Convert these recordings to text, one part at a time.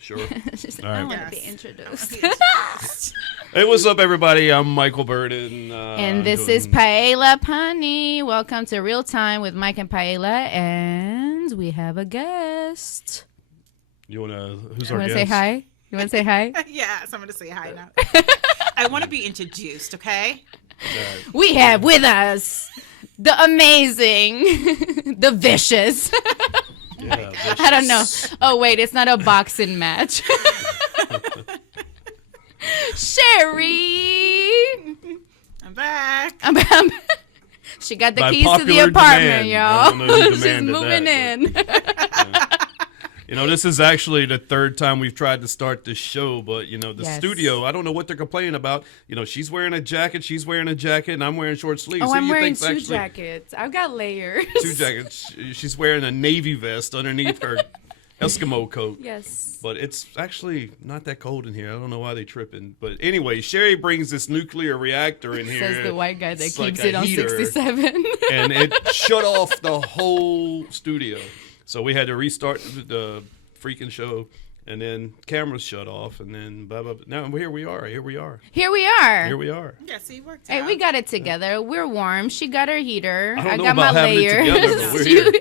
Sure. I want to be introduced. Hey, what's up, everybody? I'm Michael Burden. And this is Paula Pani. Welcome to Real Time with Mike and Paula. And we have a guest. You want to, who's You our want to guest? say hi? You want to say hi? Yeah, so I'm going to say hi now. I want to be introduced, okay? We have with us the amazing, the vicious. Yeah, I don't know. Oh, wait, it's not a boxing match. Sherry. I'm back. She got the By keys to the popular apartment, demand. I don't know who y'all. She's demanded moving that, in. You know, this is actually the third time we've tried to start this show, but, you know, the Yes. studio, I don't know what they're complaining about. You know, she's wearing a jacket, and I'm wearing short sleeves. Oh, Who I'm you wearing think's two actually- jackets. I've got layers. Two jackets. She's wearing a navy vest underneath her Eskimo coat. Yes. But it's actually not that cold in here. I don't know why they tripping. But anyway, Sherry brings this nuclear reactor in here. Says the white guy that It's keeps like a it on heater. 67. And it shut off the whole studio. So we had to restart the freaking show. And then cameras shut off. And then blah, blah, blah. Now here we are. Here we are. Here we are. Yeah, so you worked Hey, out. we got it together. We're warm. She got her heater. I don't know got about my having it layers. together, but we're here.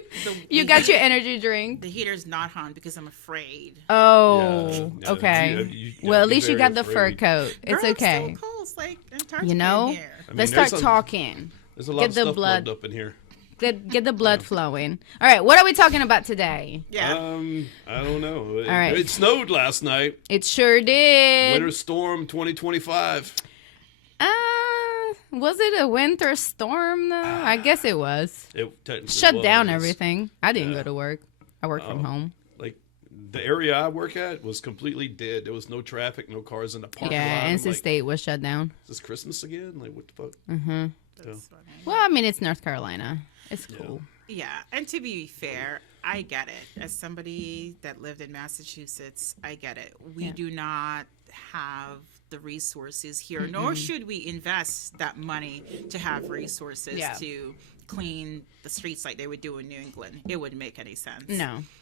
You got your energy drink. The heater's not on because I'm afraid. Oh, Yeah, okay. you Well, at be least you very got the fur afraid. coat. It's Girl, okay. It's still cold. It's like Antarctica You know? in here. I mean, Let's there's start a- talking. There's a lot Get of the stuff blood. plugged up in here. Get the blood flowing. All right, what are we talking about today? Yeah. I don't know. All right. It snowed last night. It sure did. Winter storm 2025. Was it a winter storm though? I guess it was. It technically Shut down was. everything. I didn't Yeah. go to work. I work from home. Like the area I work at was completely dead. There was no traffic, no cars in the parking lot. Yeah, I'm NC like, State was shut down. Is this Christmas again? Like what the fuck? That's funny. Well, I mean, it's North Carolina. It's cool. Yeah, and to be fair, I get it. As somebody that lived in Massachusetts, I get it. We do not have the resources here, nor should we invest that money to have resources Yeah. to clean the streets like they would do in New England. It wouldn't make any sense.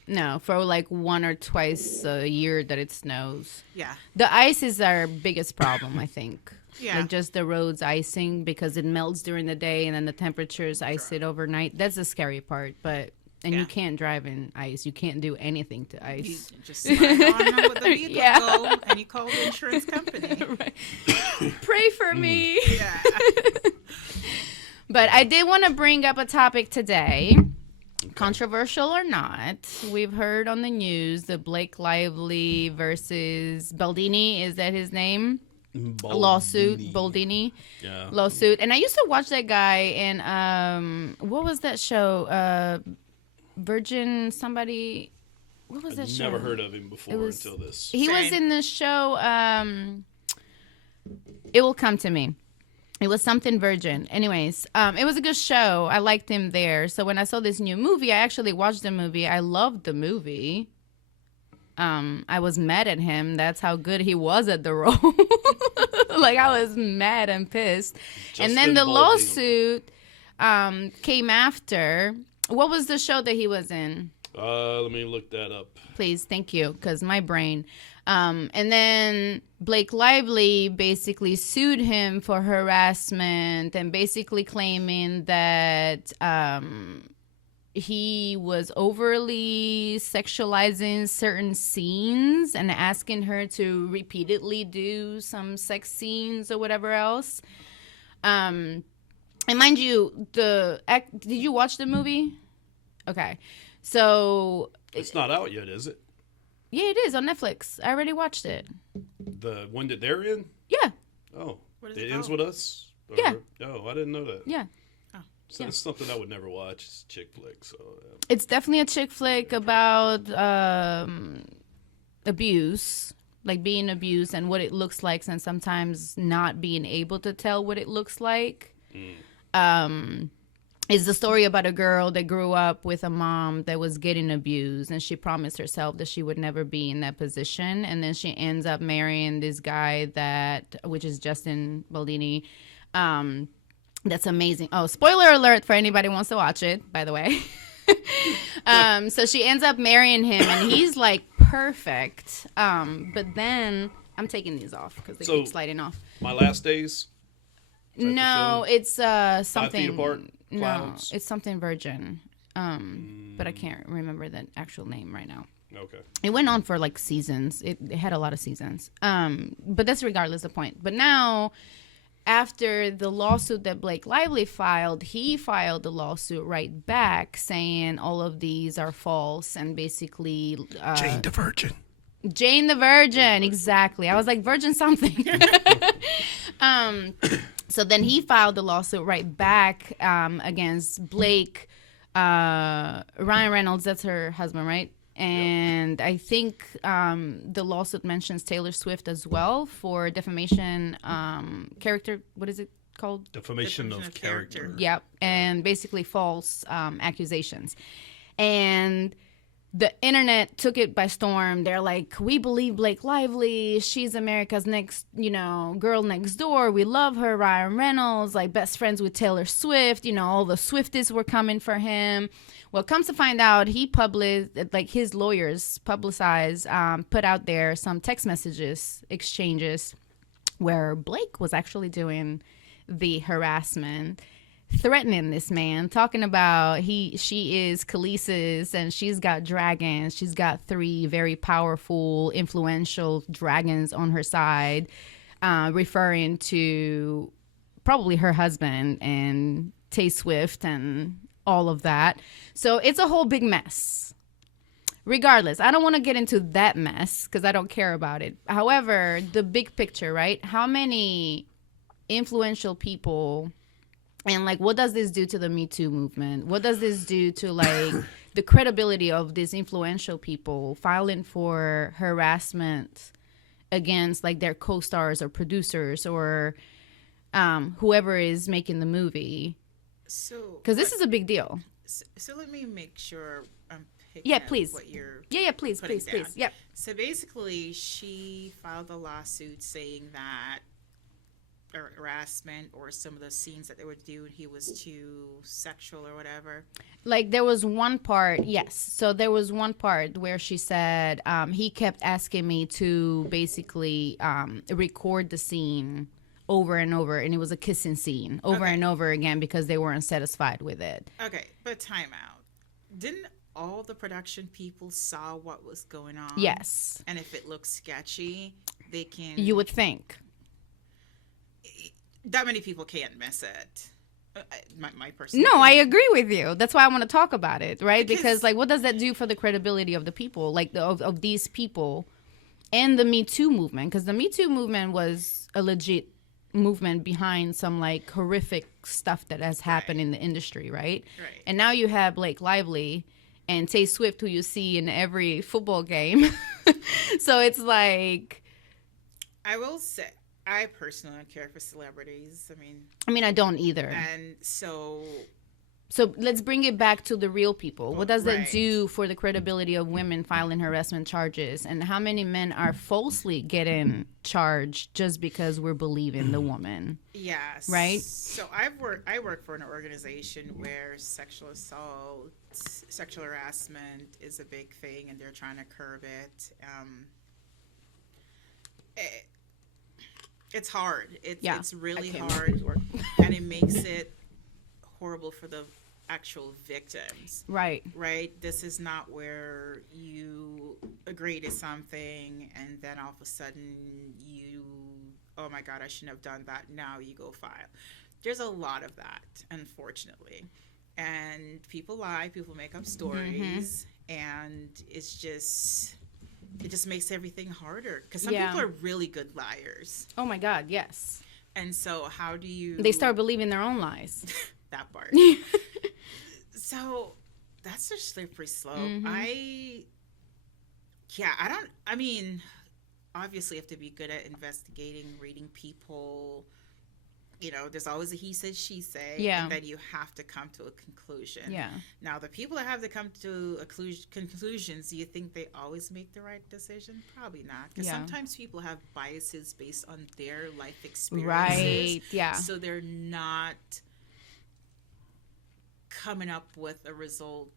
No, for like one or twice a year that it snows. Yeah. The ice is our biggest problem, I think. Yeah. Like just the roads icing because it melts during the day and then the temperatures ice it overnight. That's the scary part. But you Yeah. can't drive in ice. You can't do anything to You ice. just slide on with the vehicle Yeah. go, and you call the insurance company. Pray for me. Yeah. But I did want to bring up a topic today. Controversial or not, we've heard on the news the Blake Lively versus Baldini, is that his name? A lawsuit, Baldini. Yeah. Lawsuit. And I used to watch that guy in what was that show? Virgin somebody. What was that show? Never heard of him before was- until this. He was Same. in the show It Will Come to Me. It was something Virgin. Anyways, it was a good show. I liked him there. So when I saw this new movie, I actually watched the movie. I loved the movie. I was mad at him. That's how good he was at the role. Like I was mad and pissed. And then Justin the Baldoni. lawsuit came after. What was the show that he was in? Let me look that up. Please, thank you, because my brain. And then Blake Lively basically sued him for harassment and basically claiming that he was overly sexualizing certain scenes and asking her to repeatedly do some sex scenes or whatever else. And mind you, did you watch the movie? Okay. So It's not out yet, is it? yeah, it is on Netflix. I already watched it. The one that they're in? Yeah, Oh, What is it it ends called? with us? Or- Yeah. Oh, I didn't know that. yeah. So it's something I would never watch. It's a chick flick. So It's definitely a chick flick about abuse, like being abused and what it looks like, and sometimes not being able to tell what it looks like. It's the story about a girl that grew up with a mom that was getting abused, and she promised herself that she would never be in that position. And then she ends up marrying this guy which is Justin Baldoni. That's amazing. Oh, spoiler alert for anybody who wants to watch it, by the way. So she ends up marrying him, and he's like perfect. But then I'm taking these off because they keep sliding off. My Last Days. No, it's something. 5 Feet Apart. No, Clouds. it's something Virgin. But I can't remember the actual name right now. Okay. It went on for like seasons. It had a lot of seasons. But that's regardless of point. But now, after the lawsuit that Blake Lively filed, he filed the lawsuit right back saying all of these are false and basically Jane the Virgin. Jane the Virgin, exactly. I was like, Virgin something. So then he filed the lawsuit right back against Blake, Ryan Reynolds, that's her husband, right? And I think the lawsuit mentions Taylor Swift as well for defamation, character, what is it called? Defamation of character. Yep, and basically false accusations. And the internet took it by storm. They're like, we believe Blake Lively. She's America's next, girl next door. We love her. Ryan Reynolds, like best friends with Taylor Swift. All the Swifties were coming for him. Well, comes to find out, he published, like his lawyers publicized, put out there some text messages exchanges where Blake was actually doing the harassment, threatening this man, talking about she is Khaleesi's and she's got dragons. She's got 3 very powerful, influential dragons on her side, referring to probably her husband and Tay Swift and all of that. So it's a whole big mess. Regardless, I don't want to get into that mess because I don't care about it. However, the big picture, right? How many influential people, and like, what does this do to the Me Too movement? What does this do to like the credibility of these influential people filing for harassment against like their co-stars or producers or whoever is making the movie? So, because this is a big deal. So let me make sure I'm picking Yeah, up please. what you're Please. down. Yep. So basically, she filed a lawsuit saying that harassment or some of the scenes that they would do, he was too sexual or whatever. Like there was one part, yes. So there was one part where she said he kept asking me to basically record the scene over and over, and it was a kissing scene over and over again because they weren't satisfied with it. Okay, but time out. Didn't all the production people saw what was going on? Yes. And if it looks sketchy, they can... You would think. That many people can't miss it. My personal No, I opinion. agree with you. That's why I want to talk about it, right? Because like, what does that do for the credibility of the people, like of these people and the Me Too movement? Because the Me Too movement was a legit movement behind some like horrific stuff that has happened in the industry, right? Right. And now you have Blake Lively and Tay Swift, who you see in every football game. So it's like, I will say, I personally don't care for celebrities. I mean, I don't either. And so let's bring it back to the real people. What does that Right. do for the credibility of women filing harassment charges? And how many men are falsely getting charged just because we're believing the woman? yes, Right? So I work for an organization where sexual assault, sexual harassment is a big thing, and they're trying to curb it. It's hard. It's really hard, and it makes it horrible for the actual victims. Right. Right? This is not where you agree to something and then all of a sudden oh my God, I shouldn't have done that. Now you go file. There's a lot of that, unfortunately. And people lie, people make up stories, and it just makes everything harder. Because some people are really good liars. Oh my God, yes. And so how do you... They start believing their own lies. that part. So that's a slippery slope. Obviously you have to be good at investigating, reading people, there's always a he said, she say, Yeah. and then you have to come to a conclusion. Yeah. Now, the people that have to come to conclusions, do you think they always make the right decision? Probably not, because Yeah. sometimes people have biases based on their life experiences. Right. Yeah. So they're not coming up with a result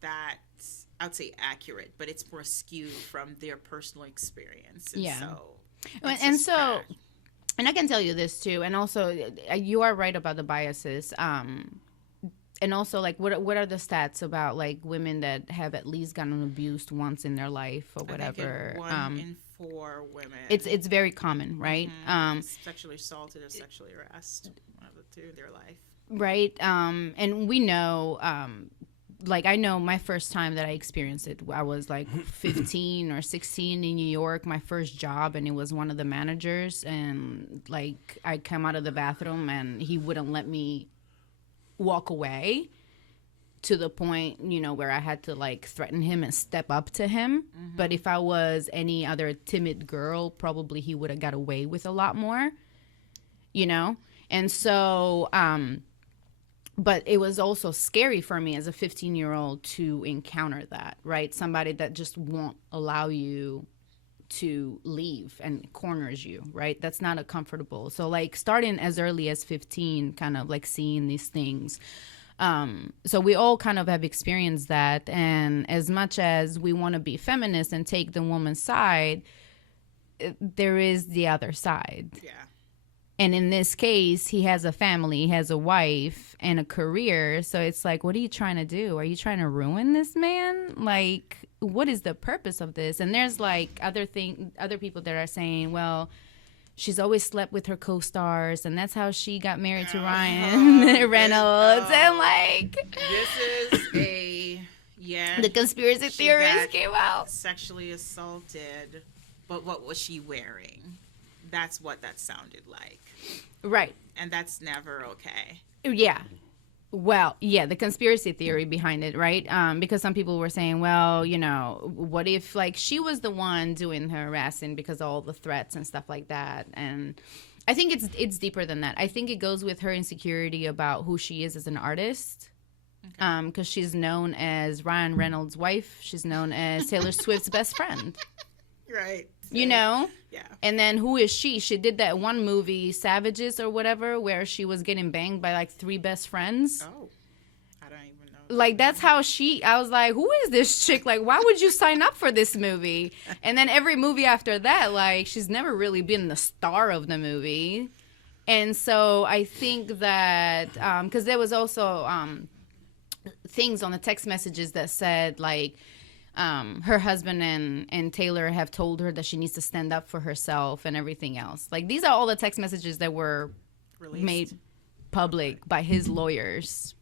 that's, I'd say, accurate, but it's more skewed from their personal experience. And Yeah. so, And so, and I can tell you this too, and also you are right about the biases. And also, like, what are the stats about like women that have at least gotten abused once in their life or whatever? I think 1 in 4 women. It's very common, right? Sexually assaulted or sexually harassed, one of the two in their life. Right. And we know, like, I know my first time that I experienced it, I was like 15 or 16 in New York, my first job, and it was one of the managers. And like, I come out of the bathroom and he wouldn't let me walk away, to the point, where I had to like threaten him and step up to him. But if I was any other timid girl, probably he would have got away with a lot more, And so, but it was also scary for me as a 15-year-old to encounter that, right? Somebody that just won't allow you to leave and corners you, right? That's not a comfortable. So like starting as early as 15, kind of like seeing these things. So we all kind of have experienced that. And as much as we want to be feminist and take the woman's side, there is the other side. Yeah. And in this case, he has a family, he has a wife and a career. So it's like, what are you trying to do? Are you trying to ruin this man? Like, what is the purpose of this? And there's like other people that are saying, well, she's always slept with her co-stars, and that's how she got married to Ryan Reynolds. And like, this is the conspiracy theorists came out. Sexually assaulted, but what was she wearing? That's what that sounded like. Right. And that's never okay. Yeah. Well, yeah, the conspiracy theory behind it, right? Because some people were saying, well, what if like she was the one doing the harassing because of all the threats and stuff like that? And I think it's deeper than that. I think it goes with her insecurity about who she is as an artist. Because she's known as Ryan Reynolds' wife. She's known as Taylor Swift's best friend. Right. Yeah. And then who is she? She did that one movie, Savages or whatever, where she was getting banged by like 3 best friends. Oh, I don't even know. Like, that's how I was like, who is this chick? Like, why would you sign up for this movie? And then every movie after that, like, she's never really been the star of the movie. And so I think that, because there was also things on the text messages that said, like, her husband and Taylor have told her that she needs to stand up for herself and everything else. Like, these are all the text messages that were made public by his lawyers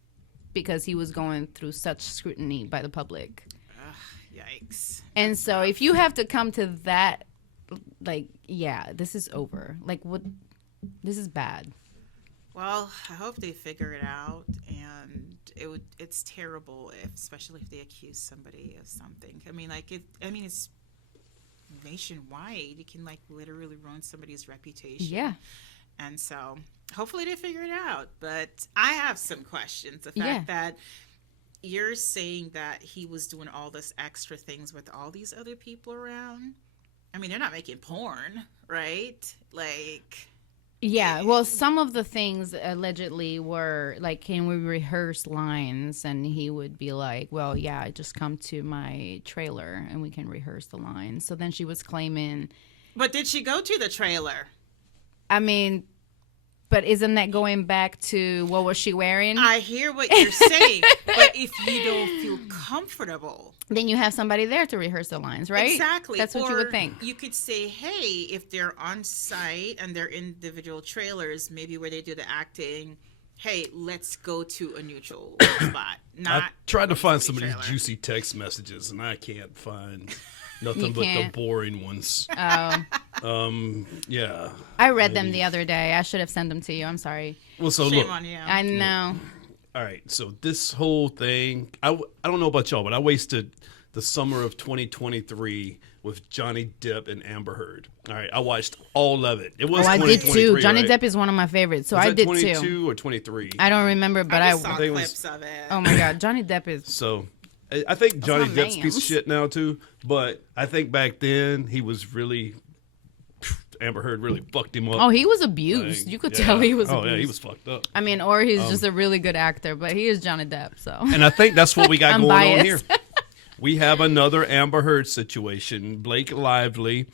because he was going through such scrutiny by the public. Yikes. And so if you have to come to that, like, yeah, this is over. Like, what? This is bad. Well, I hope they figure it out, and it's terrible, especially if they accuse somebody of something. I mean, it's nationwide. You can like literally ruin somebody's reputation. Yeah. And so hopefully they figure it out. But I have some questions. The fact that you're saying that he was doing all this extra things with all these other people around. I mean, they're not making porn, right? Like... Yeah, well, some of the things allegedly were like, can we rehearse lines? And he would be like, well, yeah, just come to my trailer and we can rehearse the lines. So then she was claiming. But did she go to the trailer? I mean, but isn't that going back to what was she wearing? I hear what you're saying, but if you don't feel comfortable, then you have somebody there to rehearse the lines, right? Exactly. That's what you would think. You could say, hey, if they're on site and they're individual trailers, maybe where they do the acting, hey, let's go to a neutral spot. I tried to find some of these juicy text messages, and I can't find nothing but the boring ones. Oh. Yeah. I read them the other day. I should have sent them to you. I'm sorry. Well, so Shame look. on you. I know. All right, so this whole thing, I don't know about y'all, but I wasted the summer of 2023 with Johnny Depp and Amber Heard. All right, I watched all of it. It was I did too. Johnny right? Depp is one of my favorites, so Was I that did 22 too. or 23? I don't remember, but I I just saw think it was- clips of it. oh my god, Johnny Depp is So I think Johnny my Depp's piece of mans. shit now too, but I think back then he was really Amber Heard really fucked him up. oh, he was abused. Like, You could yeah. tell he was Oh abused. yeah, he was fucked up. I mean, or he's just a really good actor, but he is Johnny Depp, so. And I think that's what we got I'm going on here. biased. We have another Amber Heard situation. Blake Lively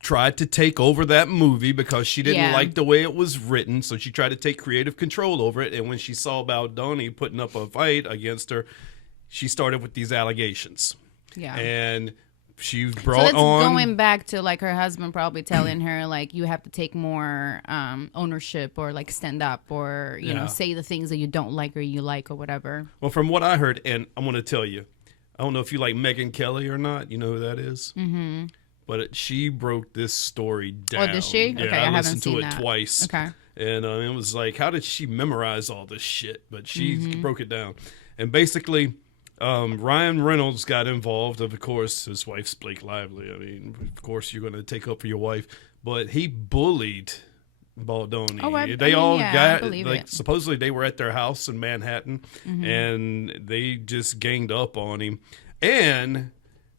tried to take over that movie because she didn't Yeah. like the way it was written, so she tried to take creative control over it. And when she saw Baldoni putting up a fight against her, she started with these allegations. Yeah. And she So brought that's on... going back to like her husband probably telling her like you have to take more ownership or like stand up or you know Yeah. say the things that you don't like or you like or whatever. Well, from what I heard, and I'm going to tell you, I don't know if you like Megyn Kelly or not. You know who that is? Mm-hmm. But she broke this story down. Oh, did she? Yeah, Okay, I I haven't listened to seen it that. twice. Okay. And it was like, how did she memorize all this shit? But she Mm-hmm. broke it down. And basically, Ryan Reynolds got involved. Of course, his wife's Blake Lively. I mean, of course, you're going to take up for your wife. But he bullied Baldoni. Oh, I They mean, all yeah, I got, believe like, it. supposedly they were at their house in Manhattan. Mm-hmm. And they just ganged up on him. And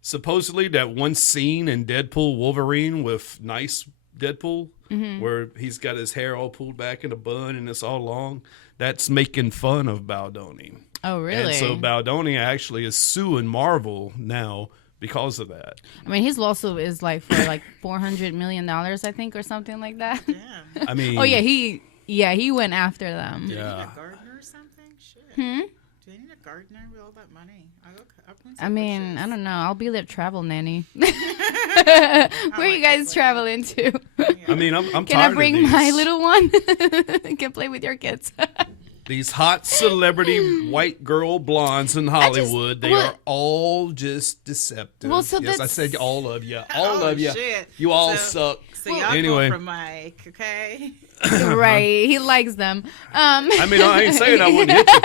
supposedly that one scene in Deadpool Wolverine with nice Deadpool, Mm-hmm. where he's got his hair all pulled back in a bun and it's all long, that's making fun of Baldoni. Oh really? And so Baldoni actually is suing Marvel now because of that. I mean, his lawsuit is like for like $400 million, I think, or something like that. Yeah. I mean, Oh yeah, he went after them. Do you need Yeah. a gardener or something? Shit. Hmm? Do you need a gardener with all that money? I'll plant I some mean, bushes. I don't know. I'll be their travel nanny. Where are you guys traveling to? I mean, I'm Can tired I bring of these, my little one? Can play with your kids. these hot celebrity white girl blondes in Hollywood. They well- are all just deceptive. Well, so yes, I that's- said all of you. All Oh, of you. shit. You all So- suck. So y'all anyway. go for Mike, okay? Right. He likes them. I mean, I ain't saying I wouldn't hit you.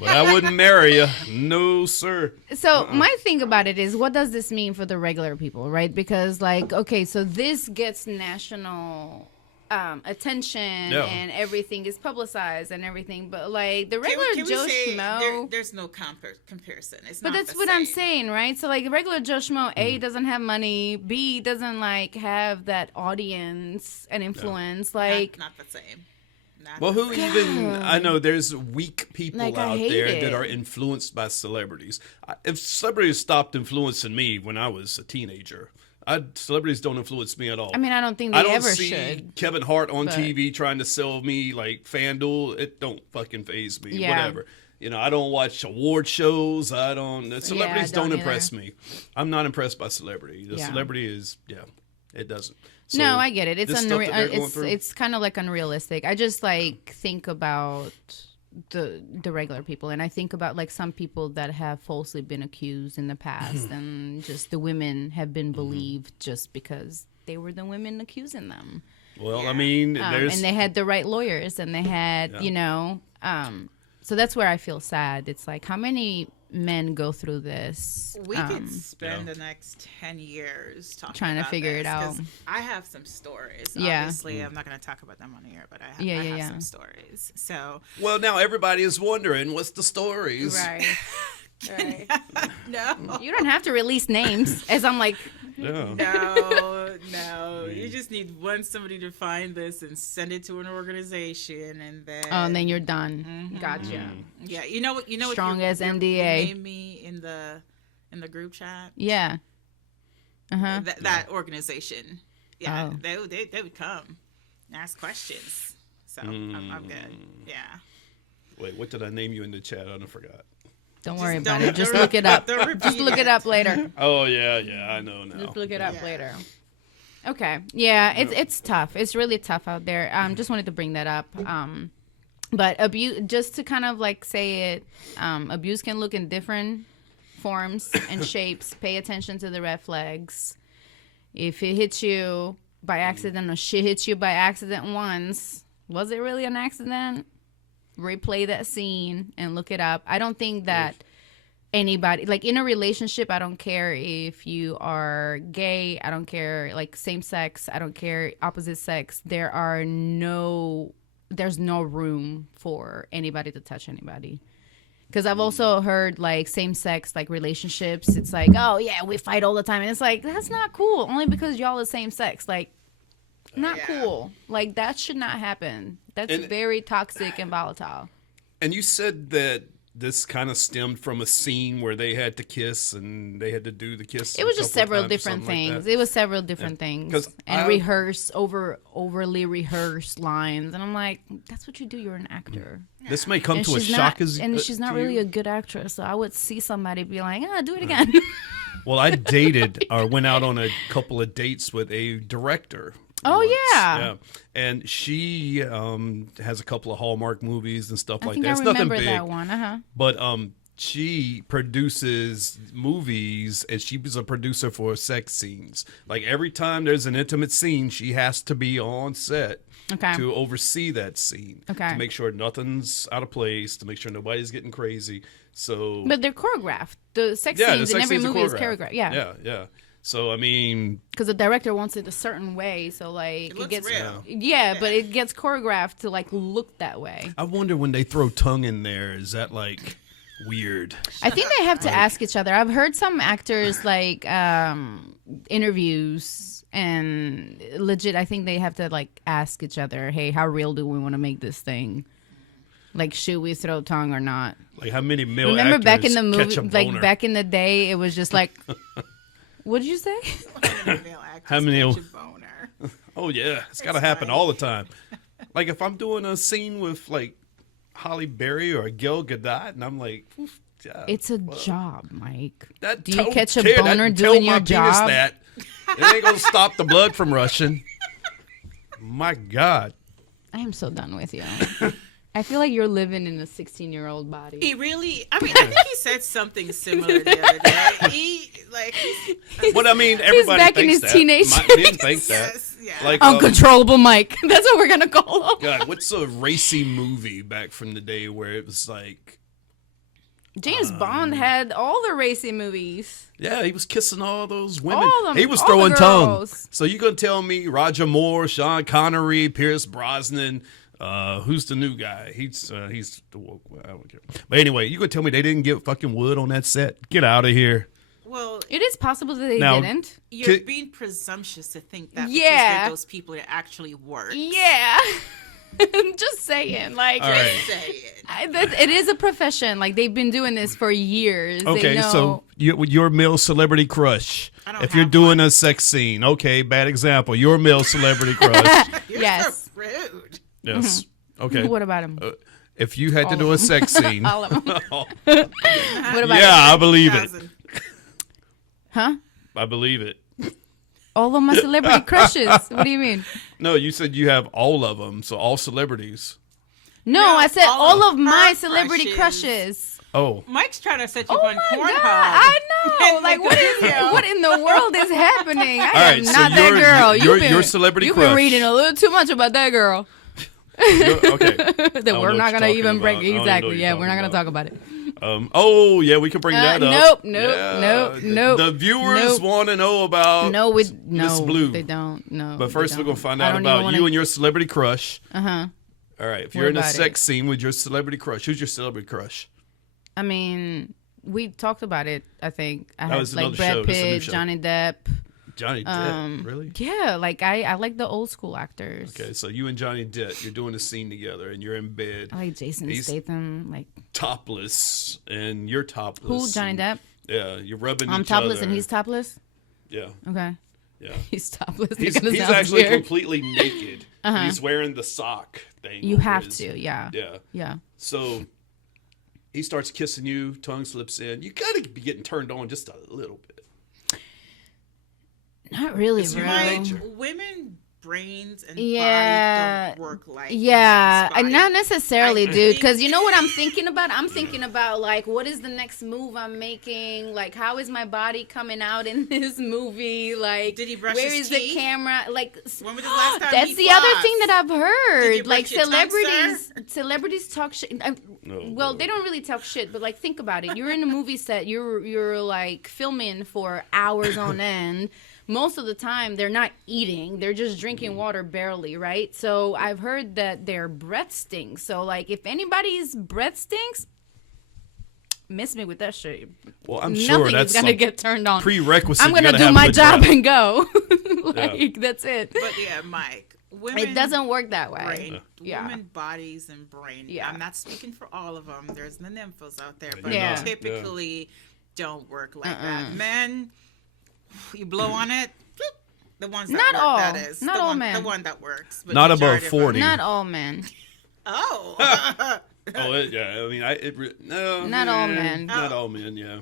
But I wouldn't marry you. No, sir. So my thing about it is, what does this mean for the regular people, right? Because, like, okay, so this gets national attention Yeah. and everything is publicized and everything, but like the Can regular we Joe say Schmo. there's no comparison. It's But not that's the what I'm same. saying, right? So like regular Joe Schmo, A, doesn't have money, B, doesn't like have that audience and influence. Like Not the same. Not Well, the who same. even? I know there's weak people Like, I out hate there it. that are influenced by celebrities. If celebrities stopped influencing me when I was a teenager, celebrities don't influence me at all. I mean, I don't think they I don't ever see should. Kevin Hart on but- TV trying to sell me like FanDuel. It don't fucking faze me. Yeah. Whatever. You know, I don't watch award shows. I don't. Celebrities don't don't impress either. me. I'm not impressed by celebrity. The Yeah. celebrity is it doesn't. So No, I get it. It's this stuff that they're going through- it's kind of like unrealistic. I just like think about the regular people, and I think about like some people that have falsely been accused in the past, and just the women have been believed just because they were the women accusing them. well, I mean, there's And they had the right lawyers, and they had, you know, so that's where I feel sad. It's like, how many men go through this? We could spend the next 10 years Trying to about figure it this, 'cause out. I have some stories. Yeah. Obviously, I'm not going to talk about them on here, but I have, Yeah, I yeah, have yeah. some stories. So, well, now everybody is wondering what's the stories. Right. Right. no. You don't have to release names, as I'm like, Yeah. No. You just need somebody to find this and send it to an organization, and then oh, and then you're done. Gotcha. yeah, you know what? You know Strong what? as You NDA. named me in the group chat. Yeah. Uh-huh. That organization. Yeah, Oh. they would come and ask questions. So I'm good. Yeah. Wait, what did I name you in the chat? I forgot. Don't worry Just about don't- it. Just don't- look it up. don't repeat Just look it it. up later. Oh yeah, I know now. Just look it up Yeah. later. Okay. Yeah, it's tough. It's really tough out there. Just wanted to bring that up. But abuse, just to kind of like say it, abuse can look in different forms and shapes. Pay attention to the red flags. If it hits you by accident or shit hits you by accident once, was it really an accident? Replay that scene and look it up. I don't think that anybody. Like in a relationship, I don't care if you are gay. I don't care, like same sex. I don't care opposite sex. There's no room for anybody to touch anybody. Because I've also heard like same sex like relationships. It's like, oh yeah, we fight all the time, and it's like that's not cool. Only because y'all the same sex, like not cool. Like that should not happen. That's very toxic and volatile. And you said that this kind of stemmed from a scene where they had to kiss and they had to do the kiss. It was just several different things. It was several different things. And overly rehearsed lines. And I'm like, that's what you do. You're an actor. This may come to a shock and she's not really a good actress. So I would see somebody be like, do it again. Well, I dated or went out on a couple of dates with a director. Oh, once. yeah. And she has a couple of Hallmark movies and stuff like that. I It's nothing remember big. that one. But she produces movies, and she was a producer for sex scenes. Like every time there's an intimate scene, she has to be on set to oversee that scene. To make sure nothing's out of place, to make sure nobody's getting crazy. So, but they're choreographed. The sex scenes in every movie is choreographed. Yeah. So, I mean... Because the director wants it a certain way, so, like... It gets real. Yeah, but it gets choreographed to, like, look that way. I wonder when they throw tongue in there, is that, like, weird? I think they have to ask each other. I've heard some actors, like, interviews, and legit, I think they have to, like, ask each other, hey, how real do we want to make this thing? Like, should we throw tongue or not? Like, how many male Remember actors back in the movie, catch a like, boner? back in the day, it was just like... What did you say? How many? Boner. Oh yeah, it's got to happen all the time. Like if I'm doing a scene with like Halle Berry or Gal Gadot, and I'm like, oof, yeah, it's a job, Mike. Do you catch a boner doing your job? That. It ain't gonna stop the blood from rushing. My God. I am so done with you. I feel like you're living in a 16-year-old body. He really, I think he said something similar the other day. What I mean, everybody back thinks in his that. teenage Men think that. Yes, yeah. Like Uncontrollable Mike. That's what we're gonna call him. God, what's a racy movie back from the day where it was like James Bond had all the racing movies. Yeah, he was kissing all those women. All them, he was all throwing the tongue. girls. So you gonna tell me Roger Moore, Sean Connery, Pierce Brosnan? Who's the new guy? He's the woke. I don't care. But anyway, you gonna tell me they didn't get fucking wood on that set? Get out of here. Well, it is possible that they now, didn't. You're being presumptuous to think that because they're those people that actually work. Yeah. I'm just saying, like, all right. It is a profession. Like they've been doing this for years. Okay, so your male celebrity crush. If you're doing a sex scene, okay, bad example. Your male celebrity crush. Yes. So rude. Yes. Mm-hmm. Okay. What about him? If you had to do a sex scene. All of them. What about him? I believe it. Huh? I believe it. All of my celebrity crushes. What do you mean? No, you said you have all of them, so all celebrities. No, I said all of my celebrity crushes. Oh. Mike's trying to set you Oh on my Pornhub. God, I know. Like, what in the world is happening? I am not that girl. Your celebrity You've crush. been reading a little too much about that girl. Okay. That we're not going to even break. Exactly. Yeah, we're not going to talk about it. Oh, yeah, we can bring that up. Nope. The viewers want to know about Miss Blue. They don't. No. But first, we're going to find out about you and your celebrity crush. Uh-huh. All right. If you're in a sex scene with your celebrity crush, who's your celebrity crush? I mean, we talked about it, I think. I had like Brad Pitt, Johnny Depp. Johnny Depp, really? Yeah, like I like the old school actors. Okay, so you and Johnny Depp, you're doing a scene together, and you're in bed. I like Jason Statham, like topless, and you're topless. Who, Johnny Depp? Yeah, you're rubbing each other. I'm topless, and he's topless. Yeah. Okay. Yeah. He's topless. He's actually completely naked. He's wearing the sock thing. You have to, yeah. Yeah. Yeah. So he starts kissing you, tongue slips in. You got to be getting turned on just a little bit. Not really, bro. Women brains and Yeah. body don't work like Yeah, men's not body. necessarily, I dude. Because think- you know what I'm thinking about? I'm thinking about like, what is the next move I'm making? Like, how is my body coming out in this movie? Like, Did he brush where his is teeth? the camera? Like, When was the last time that's he the other flossed? thing that I've Did heard. you Like brush your tongue, celebrities talk shit. No, Well, no. they don't really talk shit, but like, think about it. You're in a movie set. You're like filming for hours on end. Most of the time, they're not eating. They're just drinking water barely, right? So I've heard that their breath stinks. So, like, if anybody's breath stinks, miss me with that shit. Well, I'm sure Nothing that's is going to like get turned on. prerequisite. I'm You going to gotta do have my good job breath. and go. Like, that's it. But yeah, Mike, women. It doesn't work that way. Brain, Yeah. women bodies and brain. Yeah. I'm not speaking for all of them. There's the nymphos out there, but Yeah. they typically don't work like that. Men, you blow on it. The ones that Not work, all. that is. Not the all one, men. The one that works. But Not above majority of them- 40. Not all men. Oh. Yeah. I mean, no. Not all men. Not all men. Yeah,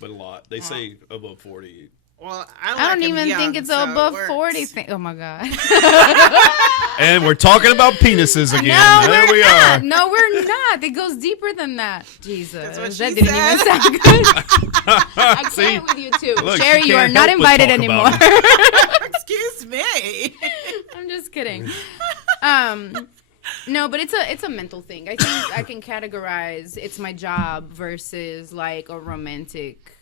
but a lot. They say above 40. Well, I don't even think it's above 40. Oh, my God. And we're talking about penises again. No, there we're we not. are. No, we're not. It goes deeper than that. Jesus. That's what That she didn't said. even sound good. I See? can't with you, too. Look, Sherry, she you are can't not help but invited talk anymore. about it. Excuse me. I'm just kidding. No, but it's a mental thing. I think I can categorize it's my job versus like a romantic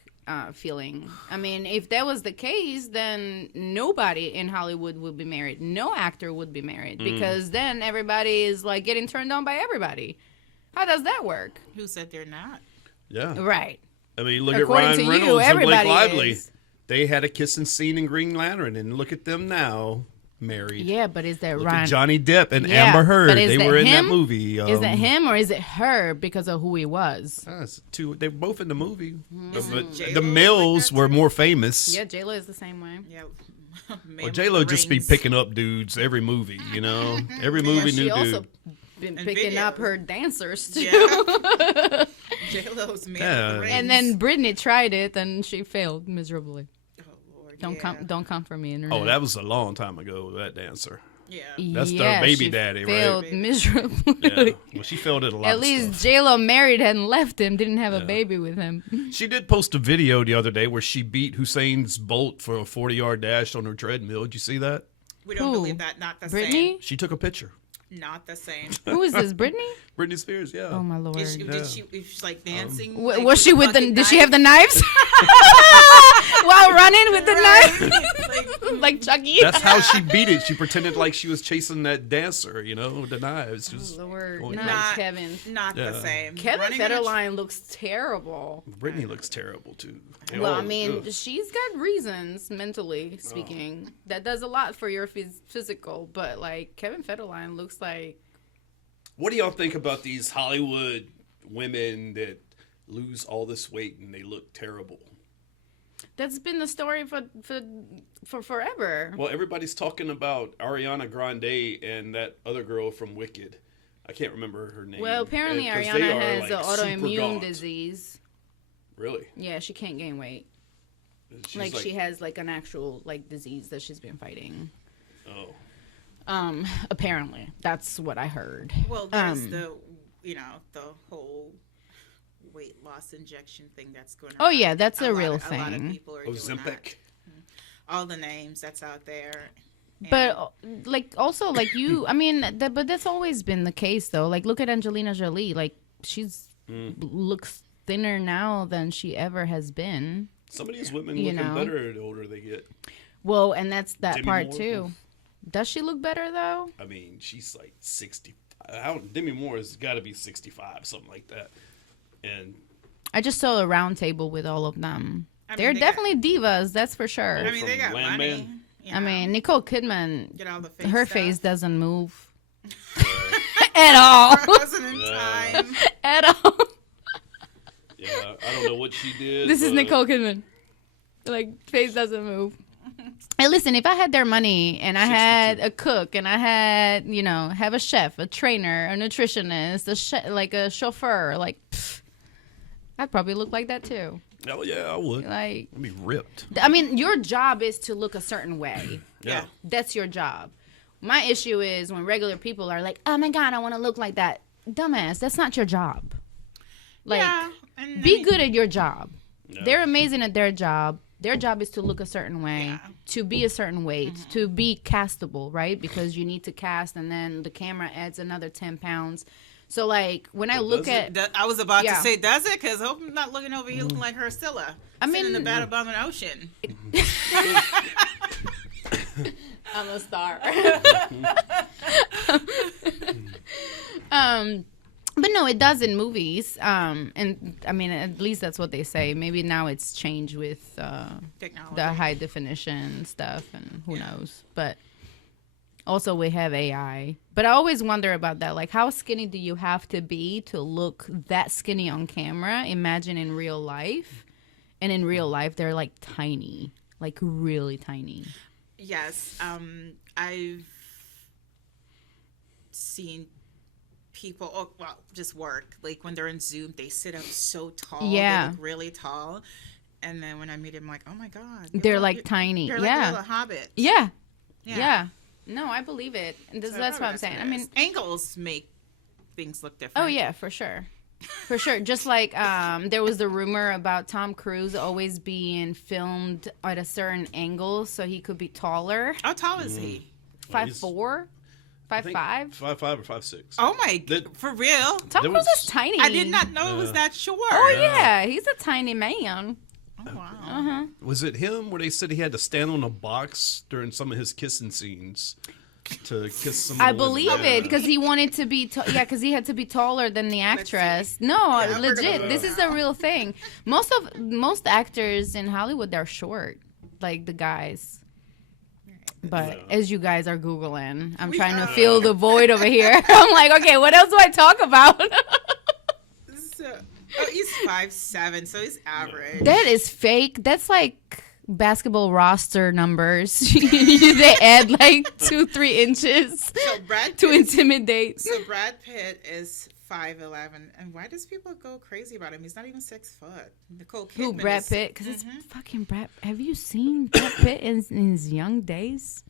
feeling. I mean, if that was the case, then nobody in Hollywood would be married. No actor would be married because then everybody is like getting turned on by everybody. How does that work? Who said they're not? Yeah. Right. I mean, look According at to Ryan you, Reynolds and Blake everybody Lively. is. They had a kissing scene in Green Lantern, and look at them now, married. Yeah, but is that Look Ryan? at Johnny Depp and Yeah, Amber Heard. but is They that were in him? that movie. Is it him or is it her because of who he was? It's they're both in the movie. But J-Lo the like males that were too? more famous. Yeah, J-Lo is the same way. Yeah. Well, Man J-Lo with the just be rings. picking up dudes every movie, you know? Every movie, She new also dude. been And picking up videos. her dancers too. Yeah. J-Lo's man Yeah. with the rings. And then Britney tried it and she failed miserably. Oh, Lord, Don't yeah. come for me, internet. Oh, that was a long time ago, that dancer. Yeah. That's their baby she daddy, right? failed miserably. Yeah. Well, she failed at a lot At of least stuff. J-Lo married and left him, didn't have a Yeah. baby with him. She did post a video the other day where she beat Hussein's Bolt for a 40-yard dash on her treadmill. Did you see that? We don't Who? believe that. Not the Britney? same. She took a picture. Not the same. Who is this, Britney? Britney Spears, yeah. Oh my lord. Is she, Yeah. did she? Is she like dancing? Was like, she with the? fucking Did she have the knife? knives while running with the knife, Like, like Chucky? That's how she beat it. She pretended like she was chasing that dancer, you know, with the knives. Just Lord, going not Not- Kevin. not Yeah. the same. Kevin Running on a Federline looks terrible. Brittany looks terrible too. Well, Oh, I mean, ugh. she's got reasons, mentally speaking. That does a lot for your physical, but like Kevin Federline looks like. What do y'all think about these Hollywood women that lose all this weight and they look terrible? That's been the story for forever. Well, everybody's talking about Ariana Grande and that other girl from Wicked. I can't remember her name. Well, apparently And- 'cause Ariana they are, has like, an super autoimmune gaunt. disease. Really? Yeah, she can't gain weight. She's Like she has like an actual like disease that she's been fighting. Oh. Apparently, that's what I heard. Well, there's the the whole weight loss injection thing that's going on. Oh yeah, that's a real A lot of thing. people are doing that. Ozempic. All the names that's out there. But like also like you, I mean, but that's always been the case though. Like look at Angelina Jolie. Like she's looks thinner now than she ever has been. Some of these women You looking know. better the older they get. Well, and that's that Demi part Moore? too. Does she look better though? I mean, she's like 60. Demi Moore has got to be 65, something like that. And I just saw a round table with all of them. I mean, They're they got- definitely divas, that's for sure. I mean, they got From money. Landman? you I know, mean, Nicole Kidman, get all the face her stuff. face doesn't move at all. Wasn't in Yeah. time. At all. yeah, I don't know what she did. This is but- Nicole Kidman. Like, face doesn't move. Hey, listen, if I had their money and I had a cook and I had, have a chef, a trainer, a nutritionist, like a chauffeur, like, pfft, I'd probably look like that too. Oh, yeah, I would. Like, I'd be ripped. I mean, your job is to look a certain way. Yeah. That's your job. My issue is when regular people are like, oh my God, I want to look like that. Dumbass, that's not your job. Like, be good at your job. Yeah. They're amazing at their job. Their job is to look a certain way, to be a certain weight, to be castable, right? Because you need to cast, and then the camera adds another 10 pounds. So, like, when I look at... I was about to say, does it? Because I hope I'm not looking over you looking like Ursula. I mean... in the bad above an ocean. I'm a star. But no, it does in movies. And I mean, at least that's what they say. Maybe now it's changed with technology, the high definition stuff, and who knows. But also we have AI. But I always wonder about that. Like, how skinny do you have to be to look that skinny on camera? Imagine in real life. And in real life, they're like tiny, like really tiny. Yes. I've seen people, just work. Like when they're in Zoom, they sit up so tall. Yeah. They look really tall. And then when I meet them, I'm like, oh my God. They're like tiny. They're like a little hobbit. Yeah. No, I believe it. And that's what I'm saying. I mean, angles make things look different. Oh, yeah, for sure. For sure. Just like there was the rumor about Tom Cruise always being filmed at a certain angle so he could be taller. How tall is he? 5'4"? 5'5"? 5'5" or 5'6". Oh my God. For real? Tom Cruise is tiny. I did not know it was that short. Oh, yeah. He's a tiny man. Oh, wow. Was it him where they said he had to stand on a box during some of his kissing scenes to kiss some? I believe it because he wanted to be, because he had to be taller than the actress. No, legit, this is a real thing. Most actors in Hollywood, they're short, like the guys. But as you guys are Googling, I'm trying to fill the void over here. I'm like, okay, what else do I talk about? He's 5'7", so he's average. That is fake. That's like basketball roster numbers. They add like 2-3 inches to intimidate. So Brad Pitt is 5'11", and why does people go crazy about him? He's not even 6 foot. Nicole Kidman. Who, Brad Pitt? Because it's fucking Brad. Have you seen Brad Pitt in his young days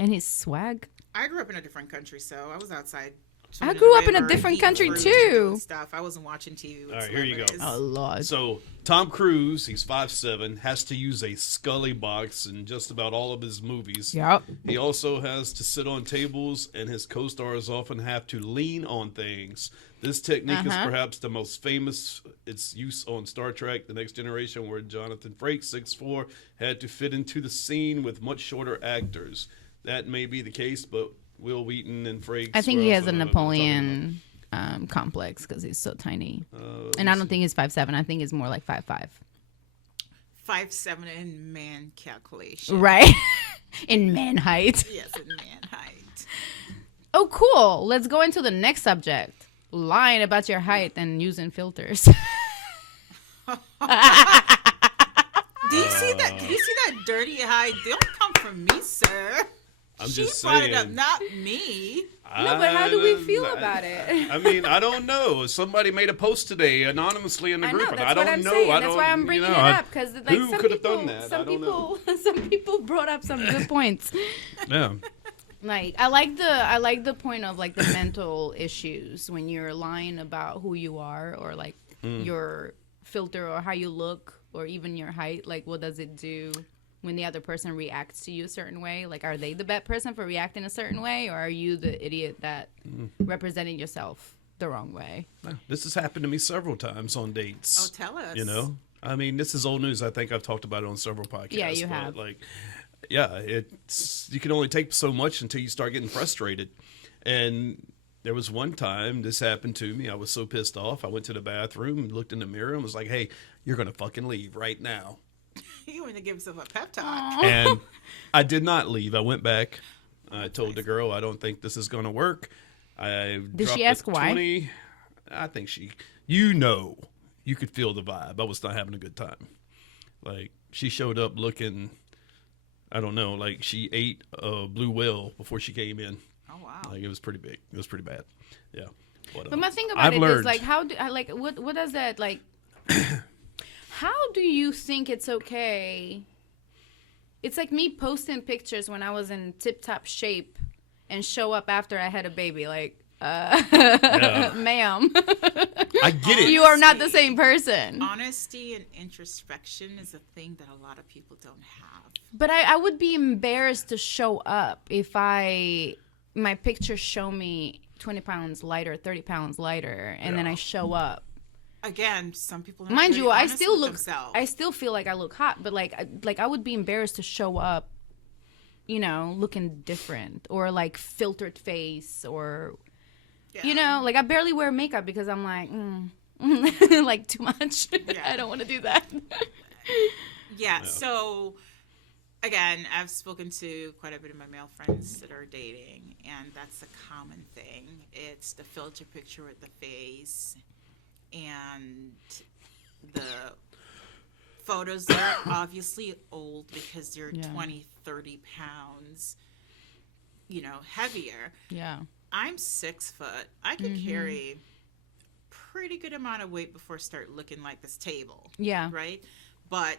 and his swag? I grew up in a different country, so I was outside. I grew up in a different country too. Stuff. I wasn't watching TV. All right, here you go. Oh Lord. So Tom Cruise, he's 5'7", has to use a Scully box in just about all of his movies. Yep. He also has to sit on tables, and his co-stars often have to lean on things. This technique is perhaps the most famous. Its use on Star Trek: The Next Generation, where Jonathan Frakes, 6'4", had to fit into the scene with much shorter actors. That may be the case, but Will Wheaton and Frakes. I think he has a Napoleon complex because he's so tiny. And I don't think he's 5'7". I think he's more like 5'5". 5'7" in man calculation. Right. In man height. Yes, in man height. Oh, cool. Let's go into the next subject. Lying about your height and using filters. Do you see that? Do you see that dirty height? Don't come from me, sir. I'm she just brought saying. it up, not me. No, but how do we feel about it? I mean, I don't know. Somebody made a post today anonymously in the group. That's I don't what I'm know. saying. I That's don't, why I'm bringing it up because like who could have done that? Some people brought up some good points. Yeah. Like I like the point of like the mental issues when you're lying about who you are or like your filter or how you look or even your height. Like what does it do when the other person reacts to you a certain way? Like are they the bad person for reacting a certain way or are you the idiot that representing yourself the wrong way? This has happened to me several times on dates. Oh, tell us. You know, I mean, this is old news. I think I've talked about it on several podcasts. Yeah, you have. Like, yeah, it's you can only take so much until you start getting frustrated. And there was one time this happened to me. I was so pissed off. I went to the bathroom, looked in the mirror, and was like, "Hey, you're gonna fucking leave right now." You want to give yourself a pep talk. And I did not leave. I went back. I told the girl, "I don't think this is gonna work." Did she ask why? I think you could feel the vibe. I was not having a good time. Like she showed up looking. I don't know, like she ate a blue whale before she came in. Oh wow! Like it was pretty big. It was pretty bad. Yeah. But my thing about is like, how do I like what does that like? How do you think it's okay? It's like me posting pictures when I was in tip-top shape, and show up after I had a baby. Like, ma'am, I get it. you are not the same person. Honesty and introspection is a thing that a lot of people don't have. But I would be embarrassed to show up if my pictures show me 20 pounds lighter, 30 pounds lighter, and then I show up. Again, some people. Mind you, I still look. Themselves. I still feel like I look hot, but like I would be embarrassed to show up, you know, looking different or like filtered face or, you know, like I barely wear makeup because I'm like, like too much. Yeah. I don't want to do that. Yeah. So, again, I've spoken to quite a bit of my male friends that are dating, and that's a common thing. It's the filter picture with the face. And the photos are obviously old because they're 20, 30 pounds, you know, heavier. Yeah. I'm 6 foot. I can carry pretty good amount of weight before I start looking like this table. Yeah. Right? But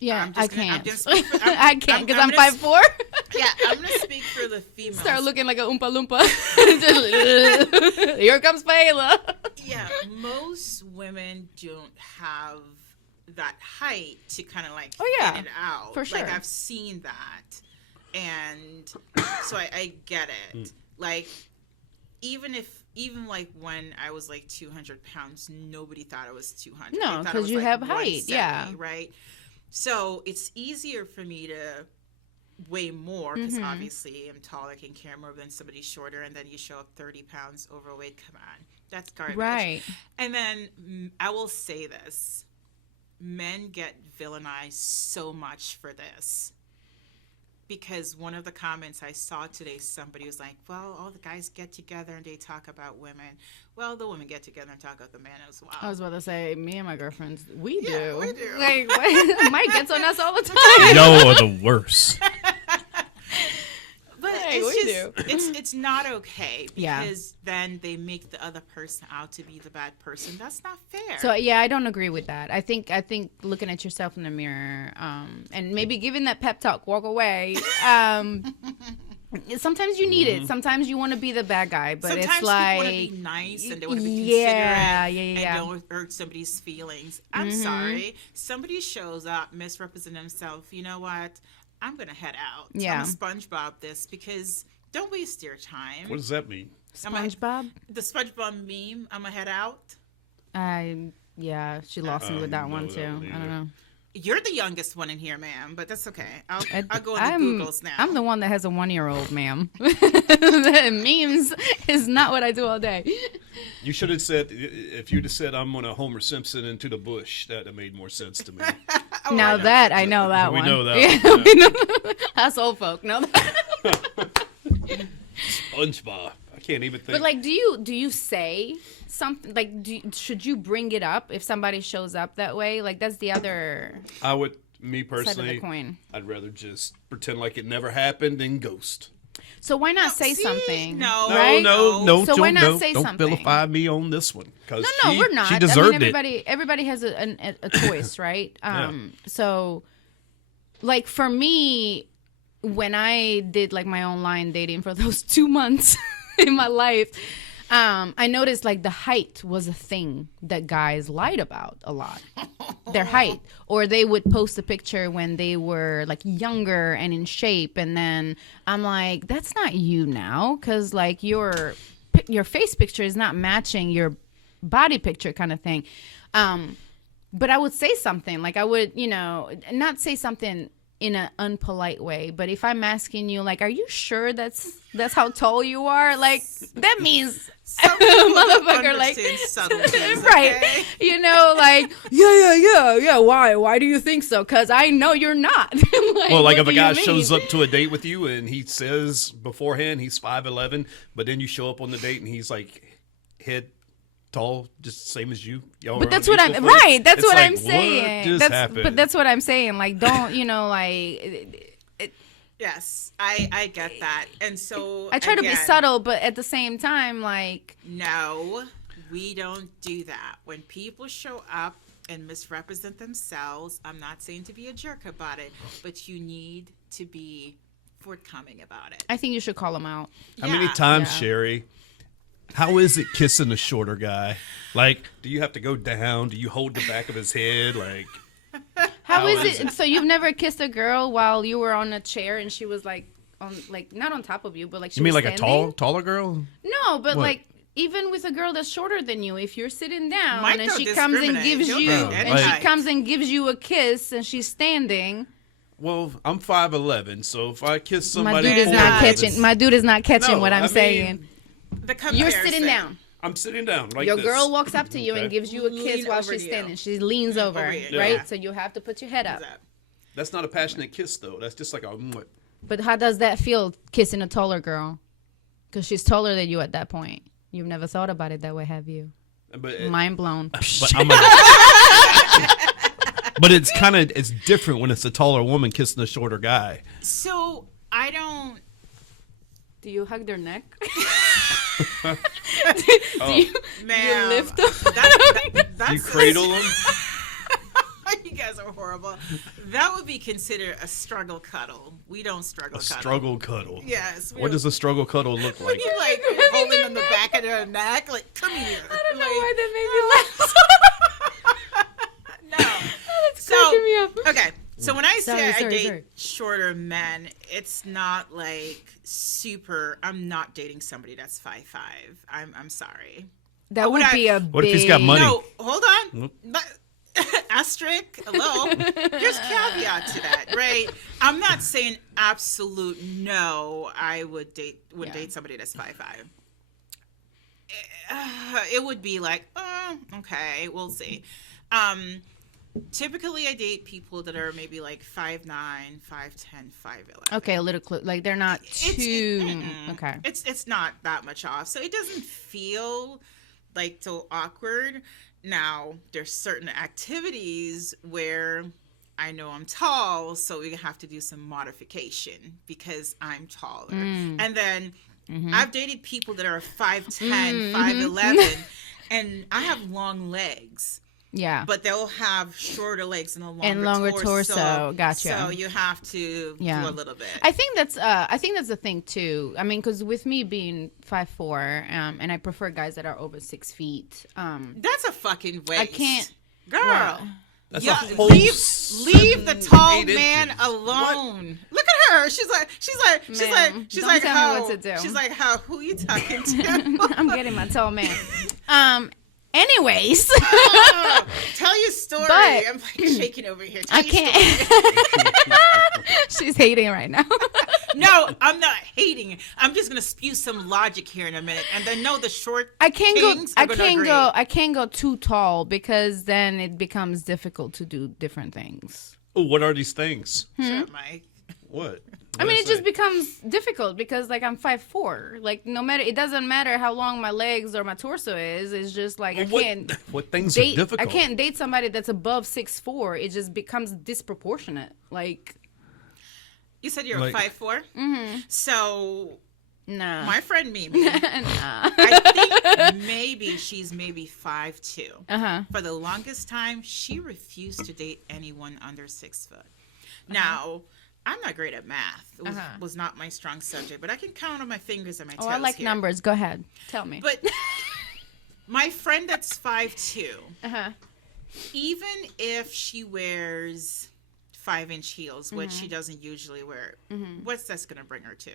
yeah, I can't. I can't because I'm 5'4". Yeah, I'm going to speak for the females. Start looking like a Oompa Loompa. Here comes Paula. Yeah, most women don't have that height to kind of like fit it out. For sure. Like I've seen that. And so I get it. Like even like when I was like 200 pounds, nobody thought I was 200. No, because you have height. Yeah. Right. So it's easier for me to weigh more because obviously I'm tall, I can carry more than somebody shorter, and then you show up 30 pounds overweight. Come on, that's garbage. Right. And then I will say this: men get villainized so much for this. Because one of the comments I saw today, somebody was like, well, all the guys get together and they talk about women. Well, the women get together and talk about the men as well. I was about to say, me and my girlfriends, we do. Yeah, we do. Like, Mike gets on us all the time. Y'all are the worst. But Hey, it's we just, it's not okay Yeah. because then they make the other person out to be the bad person. That's not fair. So yeah, I don't agree with that. I think looking at yourself in the mirror, and maybe giving that pep talk, walk away. Sometimes you need it. Sometimes you want to be the bad guy, but sometimes it's like people want to be nice and they want to be considerate yeah. and don't hurt somebody's feelings. I'm sorry. Somebody shows up, misrepresent themselves. You know what? I'm gonna head out. Yeah. I'm gonna SpongeBob this because don't waste your time. What does that mean? SpongeBob. The SpongeBob meme. I'm gonna head out. Yeah, she lost me with that one no, too. I don't know. You're the youngest one in here, ma'am, but that's okay. I'll go I'm into Googles now. I'm the one that has a 1-year-old, ma'am. Memes is not what I do all day. You should have said, if you'd have said, I'm going to Homer Simpson into the bush, that would have made more sense to me. Now that I know that We one. know that Yeah, one, yeah. we know. Us old folk know that. SpongeBob. I can't even think. But like, do you say something? Like, should you bring it up if somebody shows up that way? Like, that's the other I would, me side of personally, the coin. I'd rather just pretend like it never happened and ghost. So why not say See? something? No, right? No, So why not don't, say don't something? vilify me on this one. Cause No, we're not. She deserved I mean, everybody has a choice, right? So, like for me, when I did like my online dating for those 2 months in my life, I noticed like the height was a thing that guys lied about a lot. Their height, or they would post a picture when they were like younger and in shape, and then I'm like, that's not you now, because like your face picture is not matching your body picture, kind of thing. But I would say something, like I would, not say something in an unpolite way, but if I'm asking you, like, are you sure that's how tall you are? Like, that means motherfucker, like, right? Okay? Like, yeah. Why do you think so? Because I know you're not. Like, well, like what if a do you guy mean? shows up to a date with you and he says beforehand he's 5'11", but then you show up on the date and he's like head tall, just same as you. Y'all But are that's on what I'm equal footing. right. That's It's what like, I'm saying. What just happened? But that's what I'm saying. Like, don't like. Yes, I get that. And so I try to be again, subtle, but at the same time, like, no, we don't do that. When people show up and misrepresent themselves, I'm not saying to be a jerk about it, but you need to be forthcoming about it. I think you should call him out. How many times, Yeah. Sherry? How is it kissing a shorter guy? Like, do you have to go down? Do you hold the back of his head? Like, How is it? So you've never kissed a girl while you were on a chair and she was like not on top of you, but like she you mean was like standing? a taller girl? No, but What? like even with a girl that's shorter than you, if you're sitting down Might and don't she comes and discriminate. gives He'll you go and like- she comes and gives you a kiss and she's standing, Well, I'm 5'11", so if I kiss my somebody, dude is not 4'11", catching. My dude is not catching No, what I'm I mean, saying. The You're comparison. sitting down. I'm sitting down like Your this. girl walks up to you and Okay. gives you a kiss Lean while over she's to you. standing. She leans over, over you, right? yeah. So you have to put your head up. That's not a passionate kiss, though. That's just like a. But how does that feel, kissing a taller girl? Because she's taller than you at that point. You've never thought about it that way, have you? But Mind blown. But, but it's different when it's a taller woman kissing a shorter guy. So I don't. Do you hug their neck? Oh. Man, lift them? That's You cradle them. You guys are horrible. That would be considered a struggle cuddle. We don't struggle A cuddle. struggle cuddle. Yes. we What don't- does a struggle cuddle look like? You like holding on the back of their neck, like come here. I don't know Like, why that made me laugh. No. That's cracking me up. Okay. So when I say I Sorry, date sorry. shorter men, it's not like super. I'm not dating somebody that's 5'5". I'm sorry. That Would would I- be a What if he's got money? No, hold on. Nope. But, asterisk. Hello. There's caveat to that, right? I'm not saying absolute no. I would date somebody that's 5'5". It would be like, oh, okay, we'll see. Typically, I date people that are maybe like 5'9", 5'10", 5'11". Okay, a little like they're not too okay. It's not that much off, so it doesn't feel like so awkward. Now, there's certain activities where I know I'm tall, so we have to do some modification because I'm taller. And then I've dated people that are 5'10", 5'11", and I have long legs. Yeah. But they'll have shorter legs and a longer, longer torso. Gotcha. So you have to do a little bit. I think that's the thing too. I mean, because with me being 5'4", and I prefer guys that are over 6 feet. That's a fucking waste. I can't, Girl. What? That's Yeah, a whole leave the tall 8 man inches. alone. Look at her. She's like Ma'am, don't tell me how what to do. she's like how who you talking to? I'm getting my tall man. Anyways, Tell your story. But- I'm like shaking over here. Tell I your can't. She's hating right now. No, I'm not hating. I'm just gonna spew some logic here in a minute, and then the short. I can't go. kings are gonna agree. I can't go too tall because then it becomes difficult to do different things. Oh, what are these things? Shut up, Mike. What? I mean, it just becomes difficult because, like, I'm 5'4". Like, no matter, it doesn't matter how long my legs or my torso is. It's just like I can't What things date. are difficult? I can't date somebody that's above 6'4". It just becomes disproportionate. Like, You said you're Like- 5'4". Mm-hmm. So nah. my friend Mimi, nah. I think maybe she's maybe 5'2". Uh-huh. For the longest time, she refused to date anyone under 6 foot. Now, I'm not great at math. It was not my strong subject, but I can count on my fingers and my toes. Oh, I like here. numbers. Go ahead. Tell me. But my friend that's 5'2", Uh-huh. even if she wears 5-inch heels, which she doesn't usually wear, what's that's going to bring her to?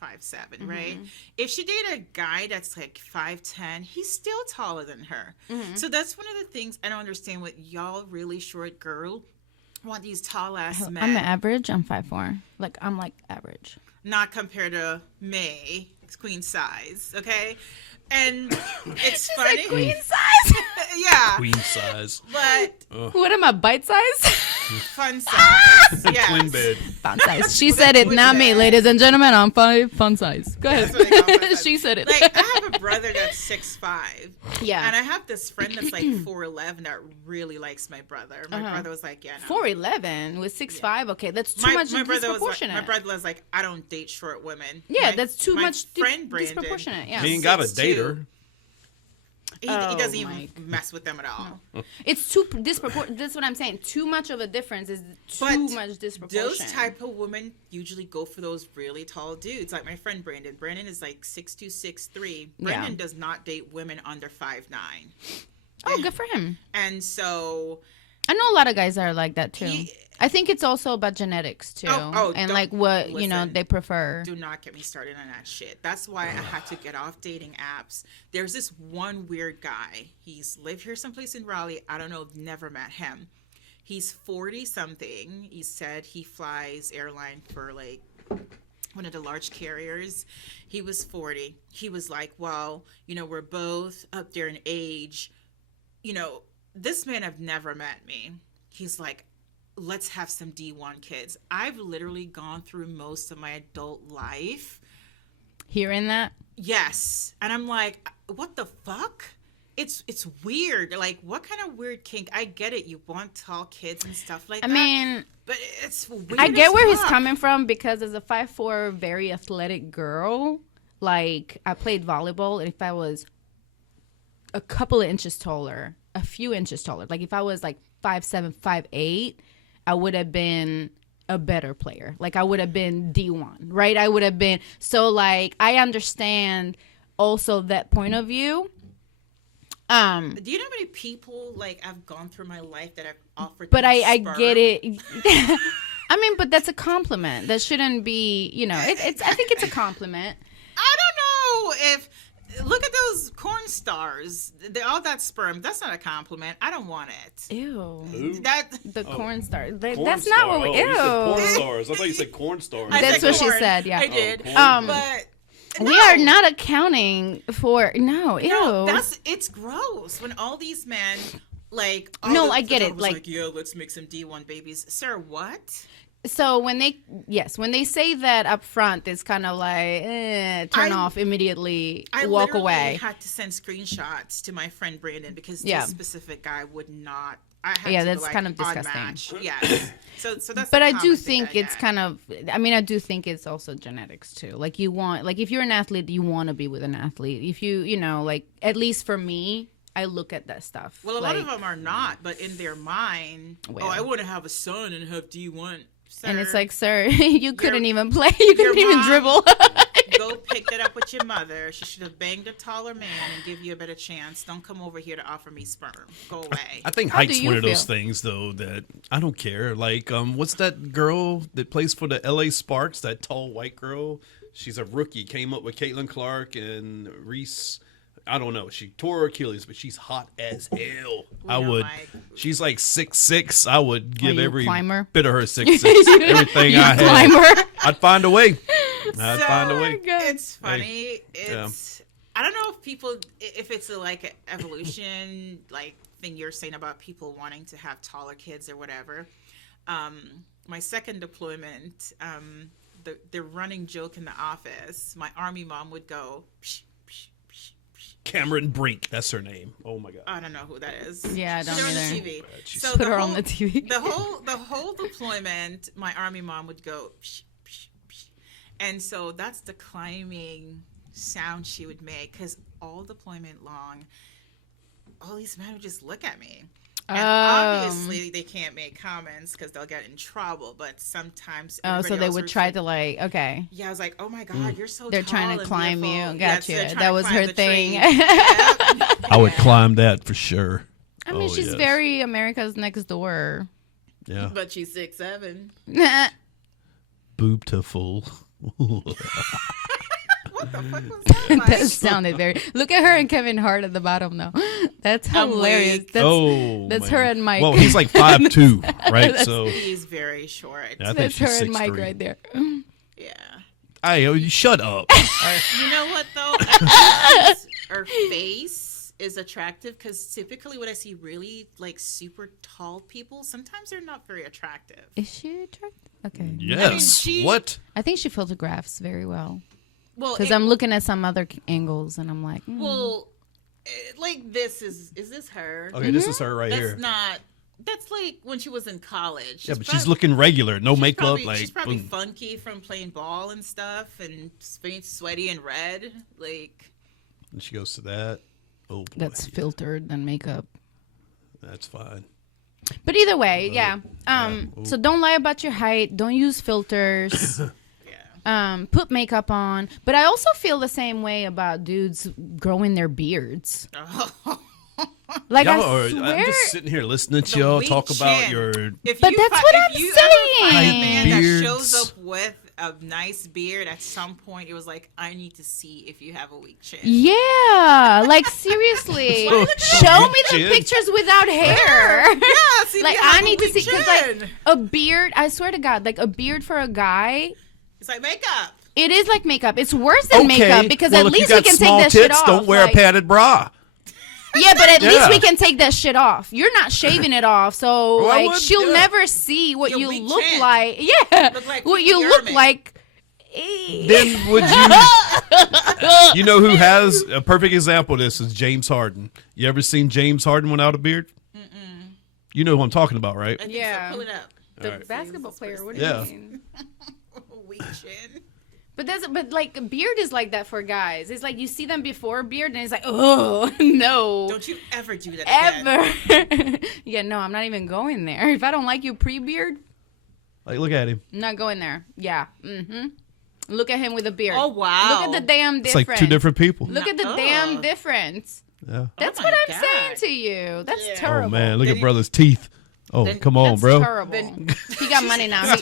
5'7", right? If she dated a guy that's like 5'10", he's still taller than her. So that's one of the things I don't understand with y'all really short girl want these tall ass men. I'm average. I'm 5'4". Like, I'm like average. Not compared to May, it's queen size, okay? And it's funny. Like queen size. Yeah. Queen size. But What am I, bite size? fun size. Yes. Twin bed. Fun size. She said it, not me, ladies and gentlemen. I'm fun size. Go ahead. That's what they call fun size. She said it. Like, I have a brother that's 6'5". Yeah. And I have this friend that's like 4'11" that really likes my brother. My brother was like, yeah, no. 4'11" with 6'5". Okay, that's too much my brother was like, disproportionate. my brother was like, I don't date short women. Yeah, My- that's too my much friend Brandon, disproportionate. Yeah. He ain't got to 6'2". date her. He doesn't even mess with them at all. No. It's too disproportionate. That's what I'm saying. Too much of a difference is too much disproportion. Those type of women usually go for those really tall dudes. Like my friend Brandon. Brandon is like 6'2", 6'3". Brandon does not date women under 5'9". Oh, good for him. And so I know a lot of guys are like that too. I think it's also about genetics too, and like what they prefer. Do not get me started on that shit. That's why I had to get off dating apps. There's this one weird guy. He's lived here someplace in Raleigh. I don't know. Never met him. He's 40 something. He said he flies airline for like one of the large carriers. He was 40. He was like, well, we're both up there in age. This man have never met me. He's like, let's have some D1 kids. I've literally gone through most of my adult life hearing that. Yes. And I'm like, what the fuck? It's weird. Like, what kind of weird kink? I get it. You want tall kids and stuff like that. I mean, but it's weird. I get where he's coming from, because as a 5'4", very athletic girl, like, I played volleyball, and if I was a couple of inches taller, a few inches taller, like if I was like 5'7", 5'8", I would have been a better player. Like, I would have been D1, right? I would have been. So, like, I understand also that point of view. Do you know how many people, like, I've gone through my life that I've offered But them I sperm? get it. I mean, but that's a compliment. That shouldn't be, it's. I think it's a compliment. I don't know if... Look at those corn stars. They're all that sperm. That's not a compliment. I don't want it. Ew. The corn star. Corn That's star. not what we. You Ew. said porn stars. I thought you said corn stars. That's what she said. Yeah. I did. corn. But we are not accounting for. No. Ew. no, it's gross when all these men like. No, I get it. Like, yeah, let's make some D1 babies, sir. What? So when they say that up front, it's kind of like turn off immediately, walk away. I had to send screenshots to my friend Brandon because this specific guy would not. I had to that's like, kind of disgusting. Unmatch. Yes. So that's. But I do think it's kind of. I mean, I do think it's also genetics too. Like, you want, like, if you're an athlete, you want to be with an athlete. If you like, at least for me, I look at that stuff. Well, a lot of them are not, but in their mind, I want to have a son and have D1. Sir, and it's like, sir, you couldn't even play. You couldn't even dribble. Go pick that up with your mother. She should have banged a taller man and give you a better chance. Don't come over here to offer me sperm. Go away. I think height's one of those things, though, that I don't care. Like, what's that girl that plays for the LA Sparks, that tall white girl? She's a rookie, came up with Caitlin Clark and Reese. I don't know. She tore her Achilles, but she's hot as hell. She's like 6'6". I would give every bit of her 6'6". Everything I had. I'd find a way. Find a way. It's funny. I don't know if it's like an evolution, like thing you're saying about people wanting to have taller kids or whatever. My second deployment, the running joke in the office, my Army mom would go, psh, psh, psh, psh. Cameron Brink, that's her name. Oh my God. I don't know who that is. Yeah, I don't either. On the TV. So put her on the TV. The whole deployment, my Army mom would go, psh, psh, psh. And so that's the climbing sound she would make, because all deployment long, all these men would just look at me. And obviously they can't make comments because they'll get in trouble, but sometimes so they would try to like, okay. Yeah, I was like, oh my God, you're so They're tall trying to climb beautiful. you. Gotcha. That was her thing. I would climb that for sure. I mean, she's very America's Next Door. Yeah. But she's 6'7". Bootiful. What the fuck was that like? That sounded very... Look at her and Kevin Hart at the bottom, though. That's hilarious. That's her and Mike. Well, he's like 5'2", right? So he's very short. Yeah, that's her and Mike right there. Yeah. Hey, shut up. You know what, though? Her face is attractive, because typically when I see really, like, super tall people, sometimes they're not very attractive. Is she attractive? Okay. Yes. What? I think she photographs very well. Well, because I'm looking at some other angles and I'm like, well, like this is this her? Okay, this is her right here. That's not. That's like when she was in college. Yeah, but she's looking regular, no makeup. She's probably funky from playing ball and stuff, and being sweaty and red. Like, and she goes to that. Oh, boy. that's filtered than makeup. That's fine. But either way, yeah. So don't lie about your height. Don't use filters. Put makeup on. But I also feel the same way about dudes growing their beards. Like, I swear, I'm just sitting here listening to y'all talk about your. But that's what I'm saying. Ever find a man beards. that shows up with a nice beard, at some point it was like, I need to see if you have a weak chin. Yeah, like seriously, show me the chin. pictures without hair. Yeah, see, Like if you have I a need to weak see because like chin. a beard. I swear to God, like a beard for a guy. It's like makeup. It is like makeup. It's worse than makeup because at least we can take that shit off. Don't wear like, a padded bra. Yeah, but at least we can take that shit off. You're not shaving it off, so Well, I like would, she'll yeah. never see what Your you weak look chin. like. Yeah, Look like what Pee you Wee look Herman. like. Then would you know who has a perfect example of this is James Harden. You ever seen James Harden without a beard? You know who I'm talking about, right? I think Yeah. so. Pull it up. The All right. basketball player. What do Yeah. you mean? Weak chin. But like a beard is like that for guys. It's like you see them before a beard and it's like, oh no. Don't you ever do that again. Ever. Yeah, no, I'm not even going there. If I don't like you pre-beard, Like, look at him. I'm not going there. Yeah. Look at him with a beard. Oh, wow. Look at the damn It's difference. like two different people. Look at the damn difference. Yeah. That's my what I'm God. saying to you. That's Yeah. terrible. Oh man, look Then at brother's teeth. Oh, then come on, That's bro. terrible. He got money now.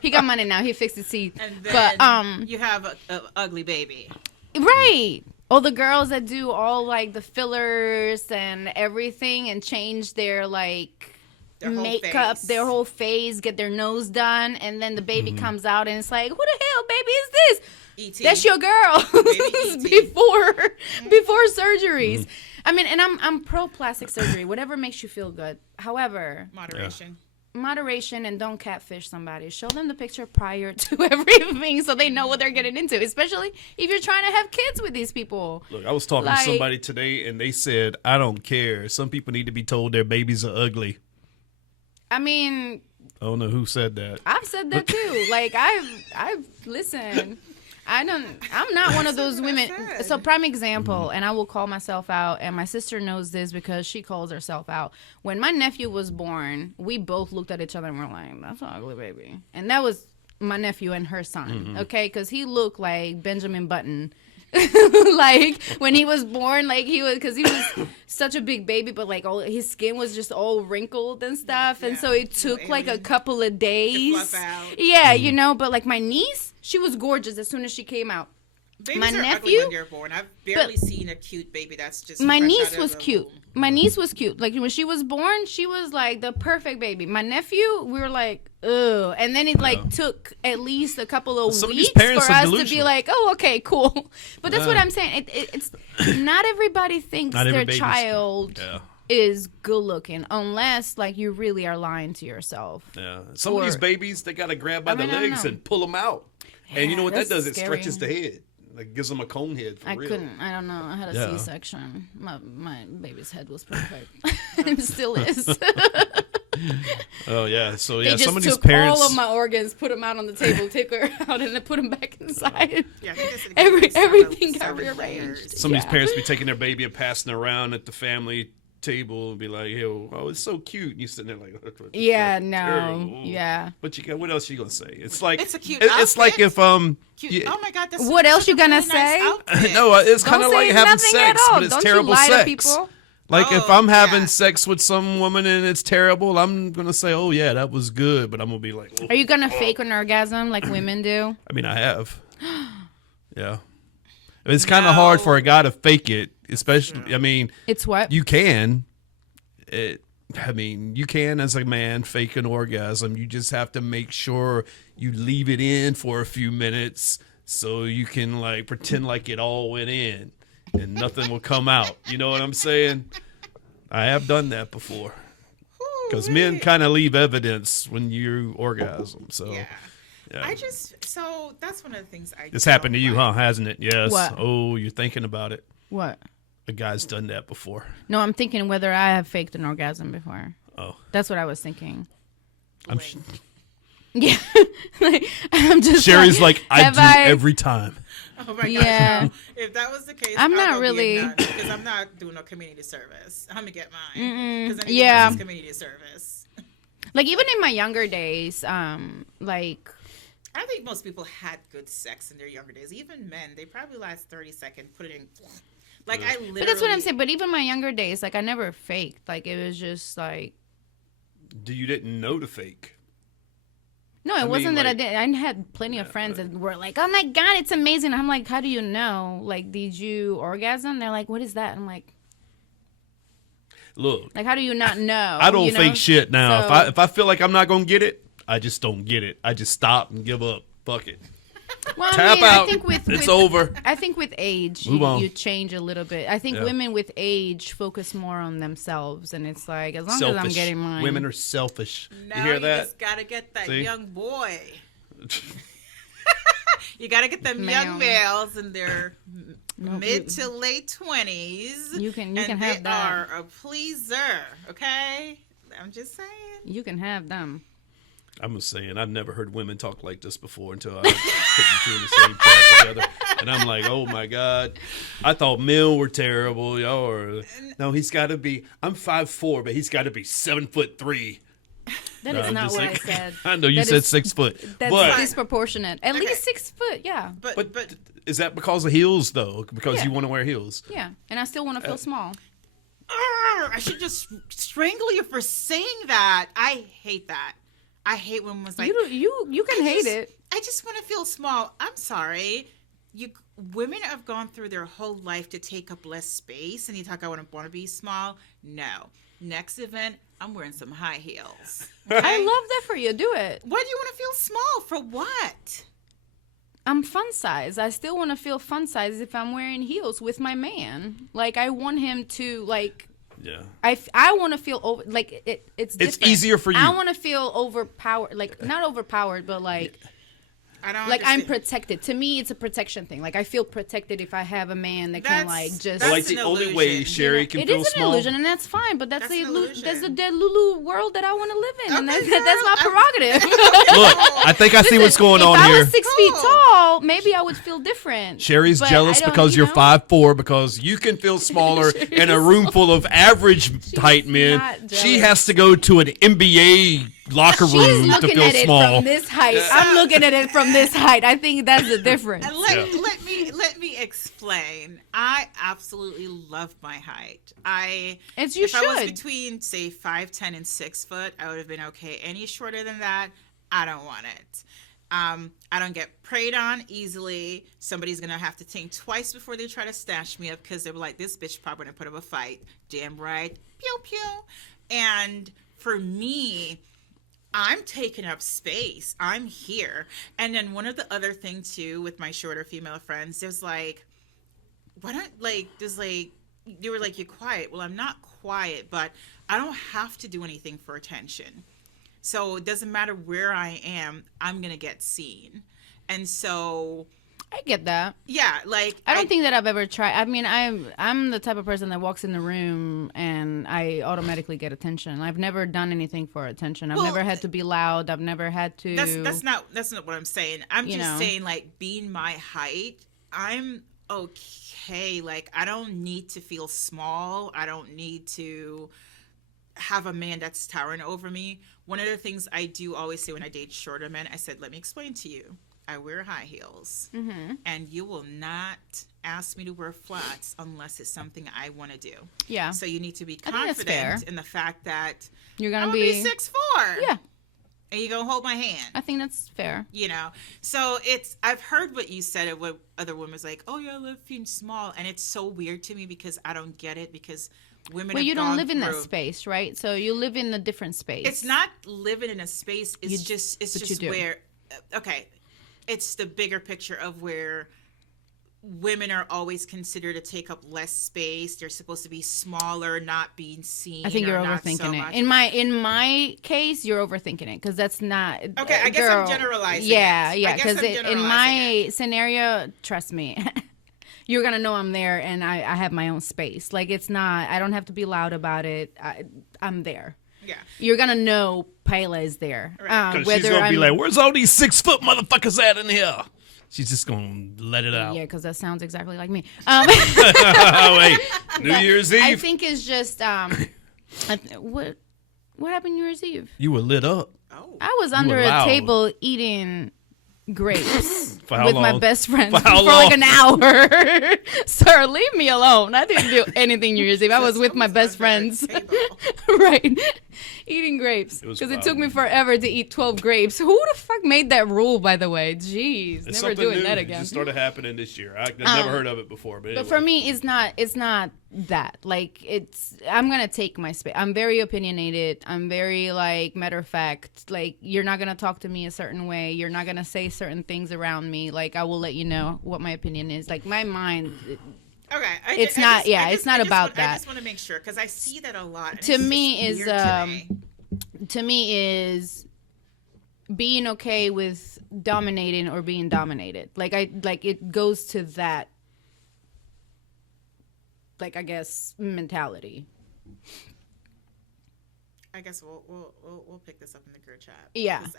He got money now. He fixed his teeth. And then But you have a ugly baby. right. All the girls that do all like the fillers and everything and change their like Their whole makeup, face. their whole face, get their nose done, and then the baby comes out and it's like, who the hell, baby, is this? E.T. That's your girl. This is E.T. before surgeries. I mean, and I'm pro plastic surgery, whatever makes you feel good. However, Moderation. moderation and don't catfish somebody. Show them the picture prior to everything so they know what they're getting into, especially if you're trying to have kids with these people. Look, I was talking Like- to somebody today, and they said, "I don't care. Some people need to be told their babies are ugly." I mean, I don't know who said that. I've said that too. Like I've listen. I'm not one of those women. said. So prime example, and I will call myself out, and my sister knows this because she calls herself out. When my nephew was born, we both looked at each other and we're like, "That's an ugly baby," and that was my nephew and her son. Okay, because he looked like Benjamin Button. Like when he was born, like he was such a big baby, but like all his skin was just all wrinkled and stuff, and Yeah. so it took like a alien. couple of days. fluff out. Yeah, you know, but like my niece, she was gorgeous as soon as she came out. Babies My are ugly nephew- when they're born. I've barely seen a cute baby that's just My fresh niece out of was the cute. womb. My niece was cute. Like when she was born, she was like the perfect baby. My nephew, we were like, ugh. And then it like took at least a couple of Some of these weeks for parents are us to be delusional. like, oh, okay, cool. But that's what I'm saying. It's not everybody thinks Not every their baby's- child Yeah. is good looking unless like you really are lying to yourself. Yeah. Some of these babies, they got to grab by I mean, the I don't legs know. and pull them out. And you know what that that's does? It scary. stretches the head. Like gives them a cone head for I real. couldn't. I don't know. I had a Yeah. C-section. My baby's head was perfect. It still is. Oh yeah. So They yeah, just some of these took parents. all of my organs, put them out on the table, take her out, and then put them back inside. Yeah, I think it's like Everything got 7 rearranged. layers. Some of Yeah. these parents be taking their baby and passing it around at the family table and be like, "Yo, oh, it's so cute." And you sitting there like, Yeah, "That's no, terrible." yeah. But you got what else you gonna say? It's like It's a cute It's like outfit. if Cute. you- Oh my god, that's What else such you a gonna really nice say? outfit. no, it's kind of Don't like say having nothing at sex, all. but it's Don't terrible you lie to sex. people. Like if Oh, I'm having yeah. sex with some woman and it's terrible, I'm gonna say, "Oh yeah, that was good," but I'm gonna be like, "Oh." Are you gonna fake an orgasm like women do? I mean, I have. Yeah, it's kind of hard for a guy to fake it, especially. I mean, It's what? you can. You can as a man fake an orgasm. You just have to make sure you leave it in for a few minutes so you can like pretend like it all went in and nothing will come out. You know what I'm saying? I have done that before because men kind of leave evidence when you orgasm. So Yeah. yeah. So that's one of the things I. This happened to don't you, like. huh? Hasn't it? Yes. What? Oh, you're thinking about it. What? A guy's done that before. No, I'm thinking whether I have faked an orgasm before. Oh, That's what I was thinking. I'm. Yeah. Like, I'm just Sherry's like, I have do every time. Oh my Yeah. gosh. No. If that was the case, I'm I'll not go really- be a nun, because I'm not doing no community service. I'm gonna get mine. Because anything Yeah. else is community service. like even in my younger days, like I think most people had good sex in their younger days. Even men, they probably last 30 seconds, put it in. Like, I literally. but that's what I'm saying. But even my younger days, like I never faked. Like it was just like You didn't know to fake. no, it I wasn't mean, that like- I did. I had plenty of friends that were like, "Oh my god, it's amazing." I'm like, "How do you know? Like, did you orgasm?" They're like, "What is that?" I'm like, Look, how do you not know? I don't you know? fake shit now. So- If I feel like I'm not gonna get it, I just don't get it. I just stop and give up. Fuck it. Well, Tap I out. think It's over. I think with age, Move on. you change a little bit. I think Yeah. women with age focus more on themselves, and it's like as long as I'm Selfish. getting mine. Women are selfish. Now you hear that? just gotta get that See? young boy. You gotta get them Male. young males in their Nope, mid to late 20s. You can and have they that. are a pleaser. Okay, I'm just saying. You can have them. I'm just saying, I've never heard women talk like this before until I put you two in the same chat together. And I'm like, oh my God. I thought men were terrible. Y'all are. No, he's got to be. I'm 5'4", but he's got to be 7'3". That No, is I'm not just what like- I said. I know you That said is- 6 foot. That's But, disproportionate. At Okay. least 6 foot, yeah. but is that because of heels, though? Because Yeah. you want to wear heels? Yeah. And I still want to feel small. I should just strangle you for saying that. I hate that. I hate when was like, You can hate it. I just want to feel small. I'm sorry. Women have gone through their whole life to take up less space, and you talk, I want to be small. No. Next event, I'm wearing some high heels. I Okay? love that for you. Do it. Why do you want to feel small? For what? I'm fun size. I still want to feel fun size if I'm wearing heels with my man. Like I want him to like. Yeah. I want to feel over like it's different. easier for you. I want to feel overpowered, like not overpowered, but like I don't like I'm understand. protected. To me, it's a protection thing. Like I feel protected if I have a man that can That's- like just. that's Like the an only way illusion. Sherry can It feel is an small. illusion, and that's fine. But that's That's an illusion. that's the dead Lulu world that I want to live in, and Okay, that's my girl, prerogative. Look, I think I see what's going if on I here. was 6 feet Cool. tall, maybe I would feel different. Sherry's But jealous I don't, because you you're know? 5'4", because you can feel smaller in a room full of average height men. not She jealous. has to go to an NBA locker She's room to looking feel at it small. from this height. I'm looking at it from this height. I think that's the difference. And let me explain. I absolutely love my height. It's you if I was should. between say 5'10" and 6 foot, I would have been okay. Any shorter than that, I don't want it. I don't get preyed on easily. Somebody's gonna have to think twice before they try to snatch me up because they're like, this bitch probably gonna put up a fight. Damn right. Pew pew. And for me, I'm taking up space. I'm here. And then one of the other things too with my shorter female friends, there's like, why don't they were like, you're quiet. Well, I'm not quiet, but I don't have to do anything for attention. So it doesn't matter where I am, I'm gonna get seen. And so I get that. yeah, like I don't think that I've ever tried. I mean, I'm the type of person that walks in the room and I automatically get attention. I've never done anything for attention. I've Well, never had to be loud. I've never had to. that's not what I'm saying. I'm You just know. saying, like, being my height, I'm okay. Like, I don't need to feel small. I don't need to have a man that's towering over me. One of the things I do always say when I date shorter men, I said, let me explain to you. I wear high heels, and you will not ask me to wear flats unless it's something I want to do. Yeah. So you need to be I think that's fair. confident in the fact that You're I'm gonna gonna be. be 6'4". Yeah, And you're gonna hold my hand. I think that's fair. You know, so I've heard what you said of what other women's like, oh yeah, I love being small, and it's so weird to me because I don't get it, because women Well, have you don't gone live in that through- space, right? So you live in a different space. It's not living in a space, it's You- just but you just do. where okay, it's the bigger picture of where women are always considered to take up less space. They're supposed to be smaller, not being seen. I think you're or not overthinking so it. much. In my case, you're overthinking it because that's not. Okay, I guess I'm generalizing Yeah, it. yeah. I guess Because I'm in generalizing my scenario, trust me, you're gonna know I'm there and I have my own space. Like it's not. I don't have to be loud about it. I'm there. Yeah. you're gonna know Paula is there. Right. Because she's going to be like, where's all these 6-foot motherfuckers at in here? She's just going to let it out. yeah, because that sounds exactly like me. Oh, wait. New Year's Eve? I think it's just what happened New Year's Eve? You were lit up. Oh. I was under a loud. table eating grapes For how with my long? best friend For for how like long? an hour. Sir, leave me alone. I didn't do anything New Year's Eve. I was with my best Under a friends. table. Right. Eating grapes. It was Because it wild. took me forever to eat 12 grapes. Who the fuck made that rule, by the way? Jeez. It's Never something doing new. that It again. just started happening this year. I've never heard of it before. But But for anyway. me, it's not that. Like, I'm going to take my space. I'm very opinionated. I'm very, like, matter of fact. Like, you're not going to talk to me a certain way. You're not going to say certain things around me. Like, I will let you know what my opinion is. Like, my mind, Okay. It's not about that. I just want to make sure because I see that a lot. and To it's me just is, weird to me. to me, is being okay with dominating or being dominated. Like, it goes to that, like, I guess, mentality. I guess we'll pick this up in the group chat. Yeah. Because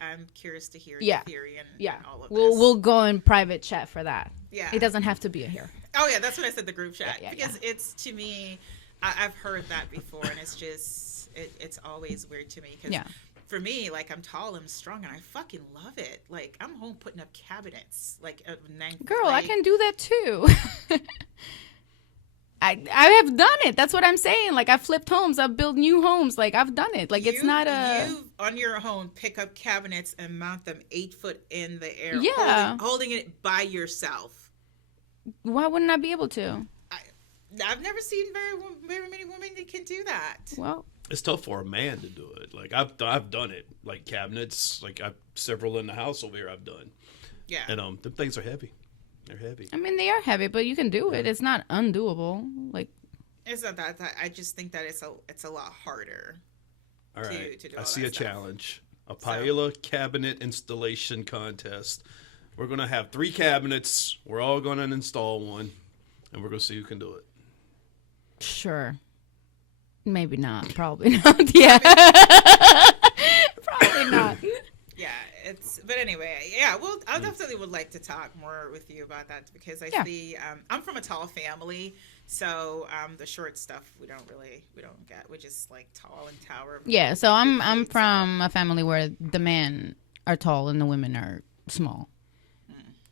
I'm curious to hear Yeah. your theory and Yeah, all of this. we'll go in private chat for that. Yeah. It doesn't have to be here. Oh yeah, that's what I said. The group chat Yeah, because it's to me, I've heard that before, and it's just it's always weird to me because Yeah. for me, like I'm tall, I'm strong, and I fucking love it. Like I'm home putting up cabinets, like Girl, like, I can do that too. I have done it. That's what I'm saying. Like, I've flipped homes. I've built new homes. Like, I've done it. Like, it's not a... You on your own pick up cabinets and mount them 8 foot in the air. Yeah. Holding it by yourself. Why wouldn't I be able to? I've never seen very many women that can do that. Well, It's tough for a man to do it. Like I've done it. Like cabinets. Like I've several in the house over here. I've done. Yeah. And them things are heavy. They're heavy. I mean, they are heavy, but you can do it. It's not undoable. Like, It's not that. I just think that it's a lot harder. All right. to do I all see that a stuff. challenge. A Paella cabinet installation contest. We're gonna have 3 cabinets. We're all gonna install one, and we're gonna see who can do it. sure. Maybe not. Probably not. Yeah. Probably not. Yeah, but anyway, yeah, I definitely would like to talk more with you about that because I Yeah. see, I'm from a tall family, so the short stuff we don't get. We're just like tall and tower. Yeah, so I'm feet, so- from a family where the men are tall and the women are small.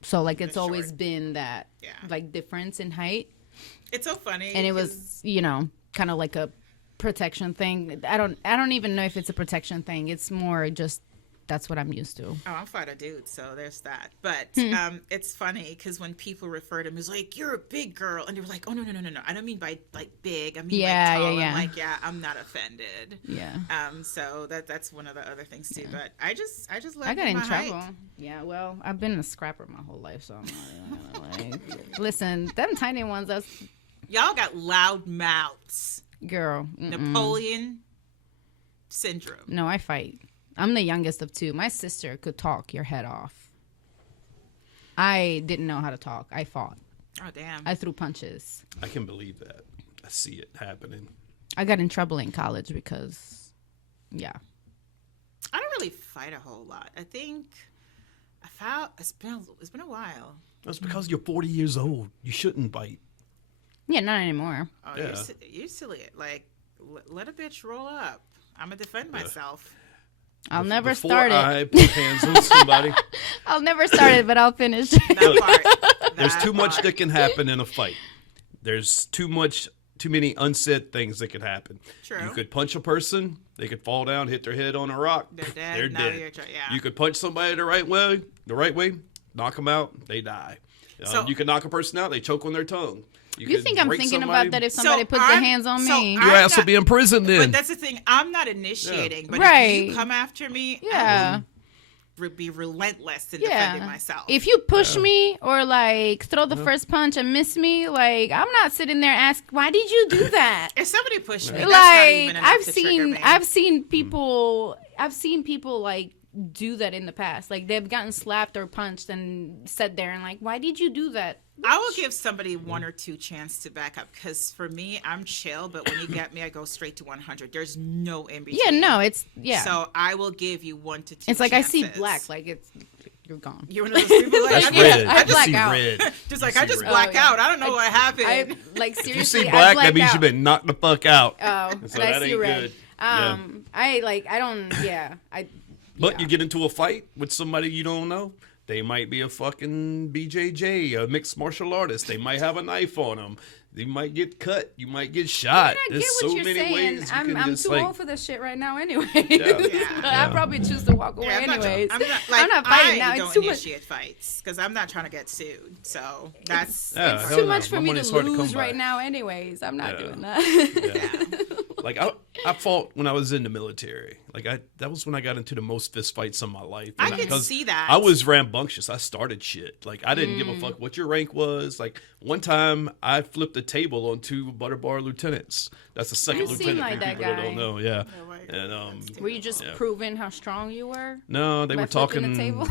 So, like, it's They're always short. been that, Yeah. like, difference in height. It's so funny. And it 'cause- was, you know, kind of like a protection thing. I don't even know if it's a protection thing. It's more just that's what I'm used to. Oh, I'm fine a dude, so there's that. But Hmm. it's funny because when people refer to me as like, you're a big girl, and they're like, oh, no. I don't mean by like big. I mean Yeah, by tall. yeah. I'm like, yeah, I'm not offended. Yeah. So that's one of the other things too. But I just love I got in my trouble. height. Yeah, well, I've been a scrapper my whole life, so I'm not even gonna, like, listen, them tiny ones, that's Y'all got loud mouths. girl. Napoleon syndrome. No, I fight. I'm the youngest of 2. My sister could talk your head off. I didn't know how to talk. I fought. Oh damn. I threw punches. I can believe that. I see it happening. I got in trouble in college because, yeah. I don't really fight a whole lot. I think it's been a while. That's because you're 40 years old. You shouldn't bite. Yeah, not anymore. Oh, Yeah. you're silly. Like, let a bitch roll up. I'm gonna defend myself. I'll never Before start it. I put hands on somebody, I'll never start it, but I'll finish. That part. there's that too much part. that can happen in a fight. There's too many unsaid things that could happen. True. You could punch a person, they could fall down, hit their head on a rock. They're dead. They're Now dead. yeah. You could punch somebody the right way, knock them out, they die. So- you could knock a person out, they choke on their tongue. You could think I'm break tink somebody- about that if somebody puts their hands on me? Your I'm ass will not- be in prison then. But that's the thing. I'm not initiating. But if Right. you come after me, Yeah. I will be relentless in Yeah. defending myself. If you push me or like throw the first punch and miss me, like I'm not sitting there asking, why did you do that? If somebody pushed me, that's not even Like enough I've to trigger me. seen people like do that in the past. Like they've gotten slapped or punched and sat there and like, why did you do that? I will give somebody 1 or 2 chance to back up because for me, I'm chill, but when you get me, I go straight to 100. There's no in between. Yeah, no, it's So I will give you 1 to 2. It's like chances. I see black, like you're gone. You're one of those people like That's red. I You black see out. red. just like You I see just red. black out. I don't know what happened. I like If seriously. you see black, I that means out. you've been knocked the fuck out. Oh, So and that I see ain't red. good. I don't. Yeah, But yeah. you get into a fight with somebody you don't know. They might be a fucking BJJ, a mixed martial artist. They might have a knife on them. They might get cut. You might get shot. I get There's what so you're many saying. ways you can I'm just too like. old for this shit right now, anyway. Yeah. I'd probably choose to walk away, Yeah, anyways. I'm not fighting now. I It's don't too much. initiate fights because I'm not trying to get sued. So that's Yeah, It's hell too no. much for My me money's to hard to lose come by. right now, anyways. I'm not Yeah. doing that. yeah. Like I fought when I was in the military. Like that was when I got into the most fist fights in my life. I And can because see that. I was rambunctious. I started shit. Like I didn't give a fuck what your rank was. Like one time I flipped a table on 2 butter bar lieutenants. That's the second You seem lieutenant like for that people that guy. don't know. Yeah. No way. And Were you just Yeah. proving how strong you were? no, they By were flipping talking. the table?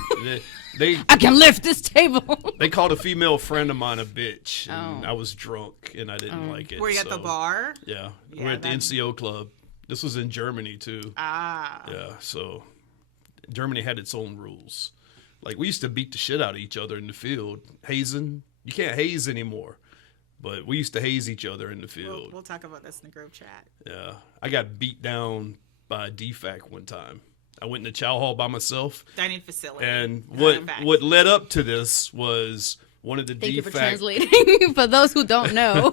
They I can lift this table. they called a female friend of mine a bitch, and Oh. I was drunk and I didn't like it. Were you at the so, bar? Yeah, Yeah, we're at the that- NCO club. This was in Germany too. Ah. Yeah, so Germany had its own rules. Like we used to beat the shit out of each other in the field. Hazing, you can't haze anymore, but we used to haze each other in the field. We'll talk about this in the group chat. Yeah, I got beat down by a DFAC one time. I went in the chow hall by myself, Dining facility. and In fact. what led up to this was one of the Thank you for DFAC translating. For those who don't know,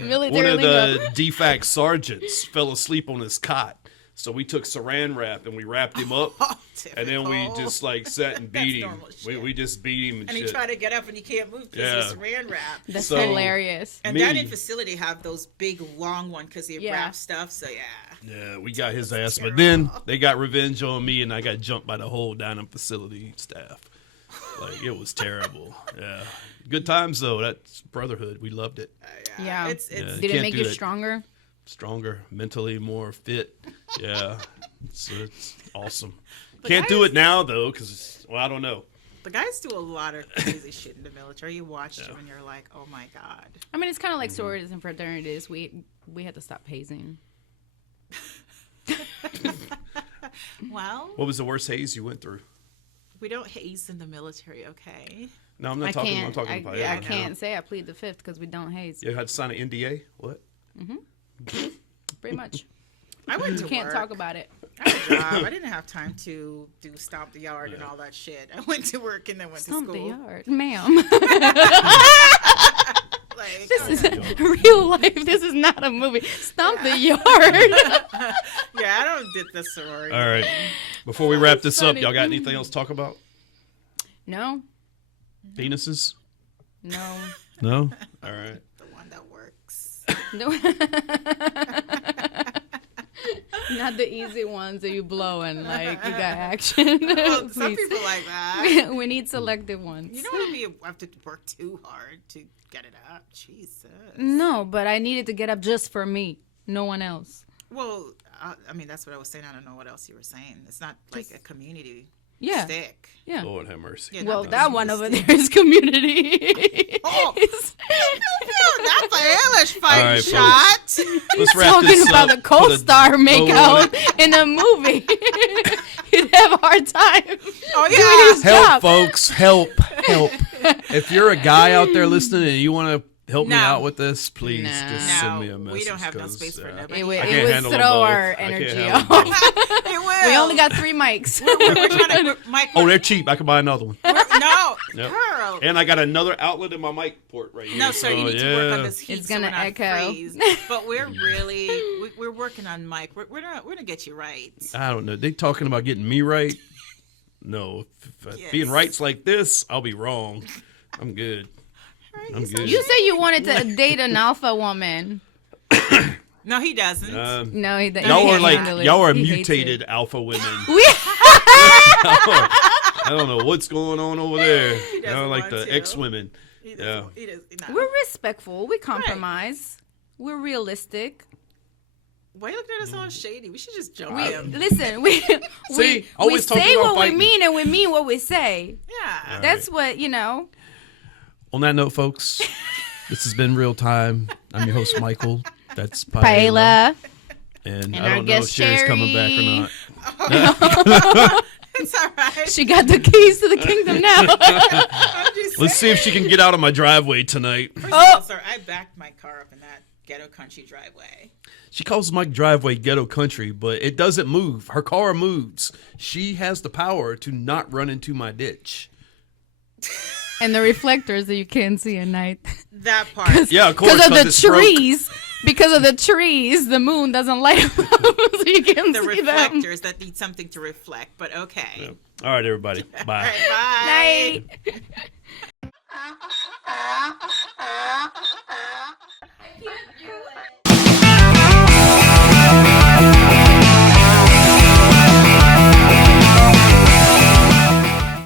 military one of lingo. the DFAC sergeants fell asleep on his cot. So we took saran wrap and we wrapped him up, and then we Typical. just like sat and beat him. normal We shit. just beat him and, And he shit. tried to get up and he can't move because Yeah. he's saran wrap. That's So- hilarious. And Me. dining facility have those big long one because they Yeah. wrap stuff. So yeah. Yeah, we got his ass, but terrible. then they got revenge on me, and I got jumped by the whole dining facility staff. Like it was terrible. Yeah, good times though. That's brotherhood. We loved it. Yeah. It's Yeah. Did it can't make do you that. stronger? Stronger, mentally more fit. Yeah, it's awesome. The Can't do guys- it now though, because I don't know. the guys do a lot of crazy shit in the military. You watch them and you're like, oh my god. I mean, it's kind of like sororities and fraternities. We had to stop hazing. Well, What was the worst haze you went through? we don't haze in the military, okay? No, I'm not I talking. can't. I'm talking about. I know. can't say I plead the fifth because we don't haze. You had to sign an NDA. What? Pretty much. I went to You can't work. talk about it. I had a job. I didn't have time to do stomp the yard and all that shit. I went to work and then went Stomp to the school. yard, ma'am. Like, This is real life. This is not a movie. Stomp the yard. yeah, I don't did the sorority. All right. Before we wrap this up, funny. y'all got anything else to talk about? No, Penises? no, No. All right. The one that works. no. Not the easy ones that you blow and like you got action. Well, some Please. people like that. We need selective ones. You don't want to have to work too hard to get it up. Jesus. No, but I needed to get up just for me, no one else. Well, I mean, that's what I was saying. I don't know what else you were saying. It's not like a community Yeah, stick. yeah. Lord have mercy. Yeah, Well, not that the one over stick. there is community. Oh. It's- That's a hellish fighting All right, shot. Let's wrap talking this about up. the co-star Put a bow on makeout it. in a movie. He'd have a hard time. Oh, doing yeah. his Help, job. folks. Help. Help. If you're a guy out there listening and you want to help me No. out with this, please No. just No, send me a message. we don't have no 'cause, space for yeah, nobody. It would, I it can't would handle throw them both. our I can't energy handle off. them both. It will. We only got 3 mics. We're trying to, Mike. Oh, they're cheap. I can buy another one. No, Yep. girl. And I got another outlet in my mic port right here. No, sir, you so, need to work on yeah. this heat. It's gonna so we're not echo. freeze. But we're really, we're working on Mike. We're gonna get you right. I don't know. They talking about getting me right. No, if Yes. being right's like this, I'll be wrong. I'm good. Right? I'm good. You say you wanted to date an alpha woman. No, he doesn't. No, he Y'all he are can't like handle it. y'all are He hates mutated it. alpha women. We I don't know what's going on over there. doesn't Y'all like want the to. ex-women. He Yeah. doesn't. He does. No. We're respectful. We compromise. We're realistic. Why you looking at us all shady? We should just jump We him. listen. We we always talking say about what fighting. we mean and we mean what we say. Yeah. That's what you know. On that note, folks, this has been Real Time. I'm your host, Michael. That's Paula. And I our don't know if guest, Sherry's coming back or Sherry. not. It's all right. She got the keys to the kingdom now. I'm just Let's see if she can get out of my driveway tonight. First of all, sir, I backed my car up in that ghetto country driveway. She calls my driveway ghetto country, but it doesn't move. Her car moves. She has the power to not run into my ditch. And the reflectors that you can't see at night. That part. Yeah, of course. Because of the it's broke. trees. Because of the trees, the moon doesn't light up so you can The see them. reflectors that need something to reflect, but okay. Yeah. All right, everybody. Bye. All right, bye. Night.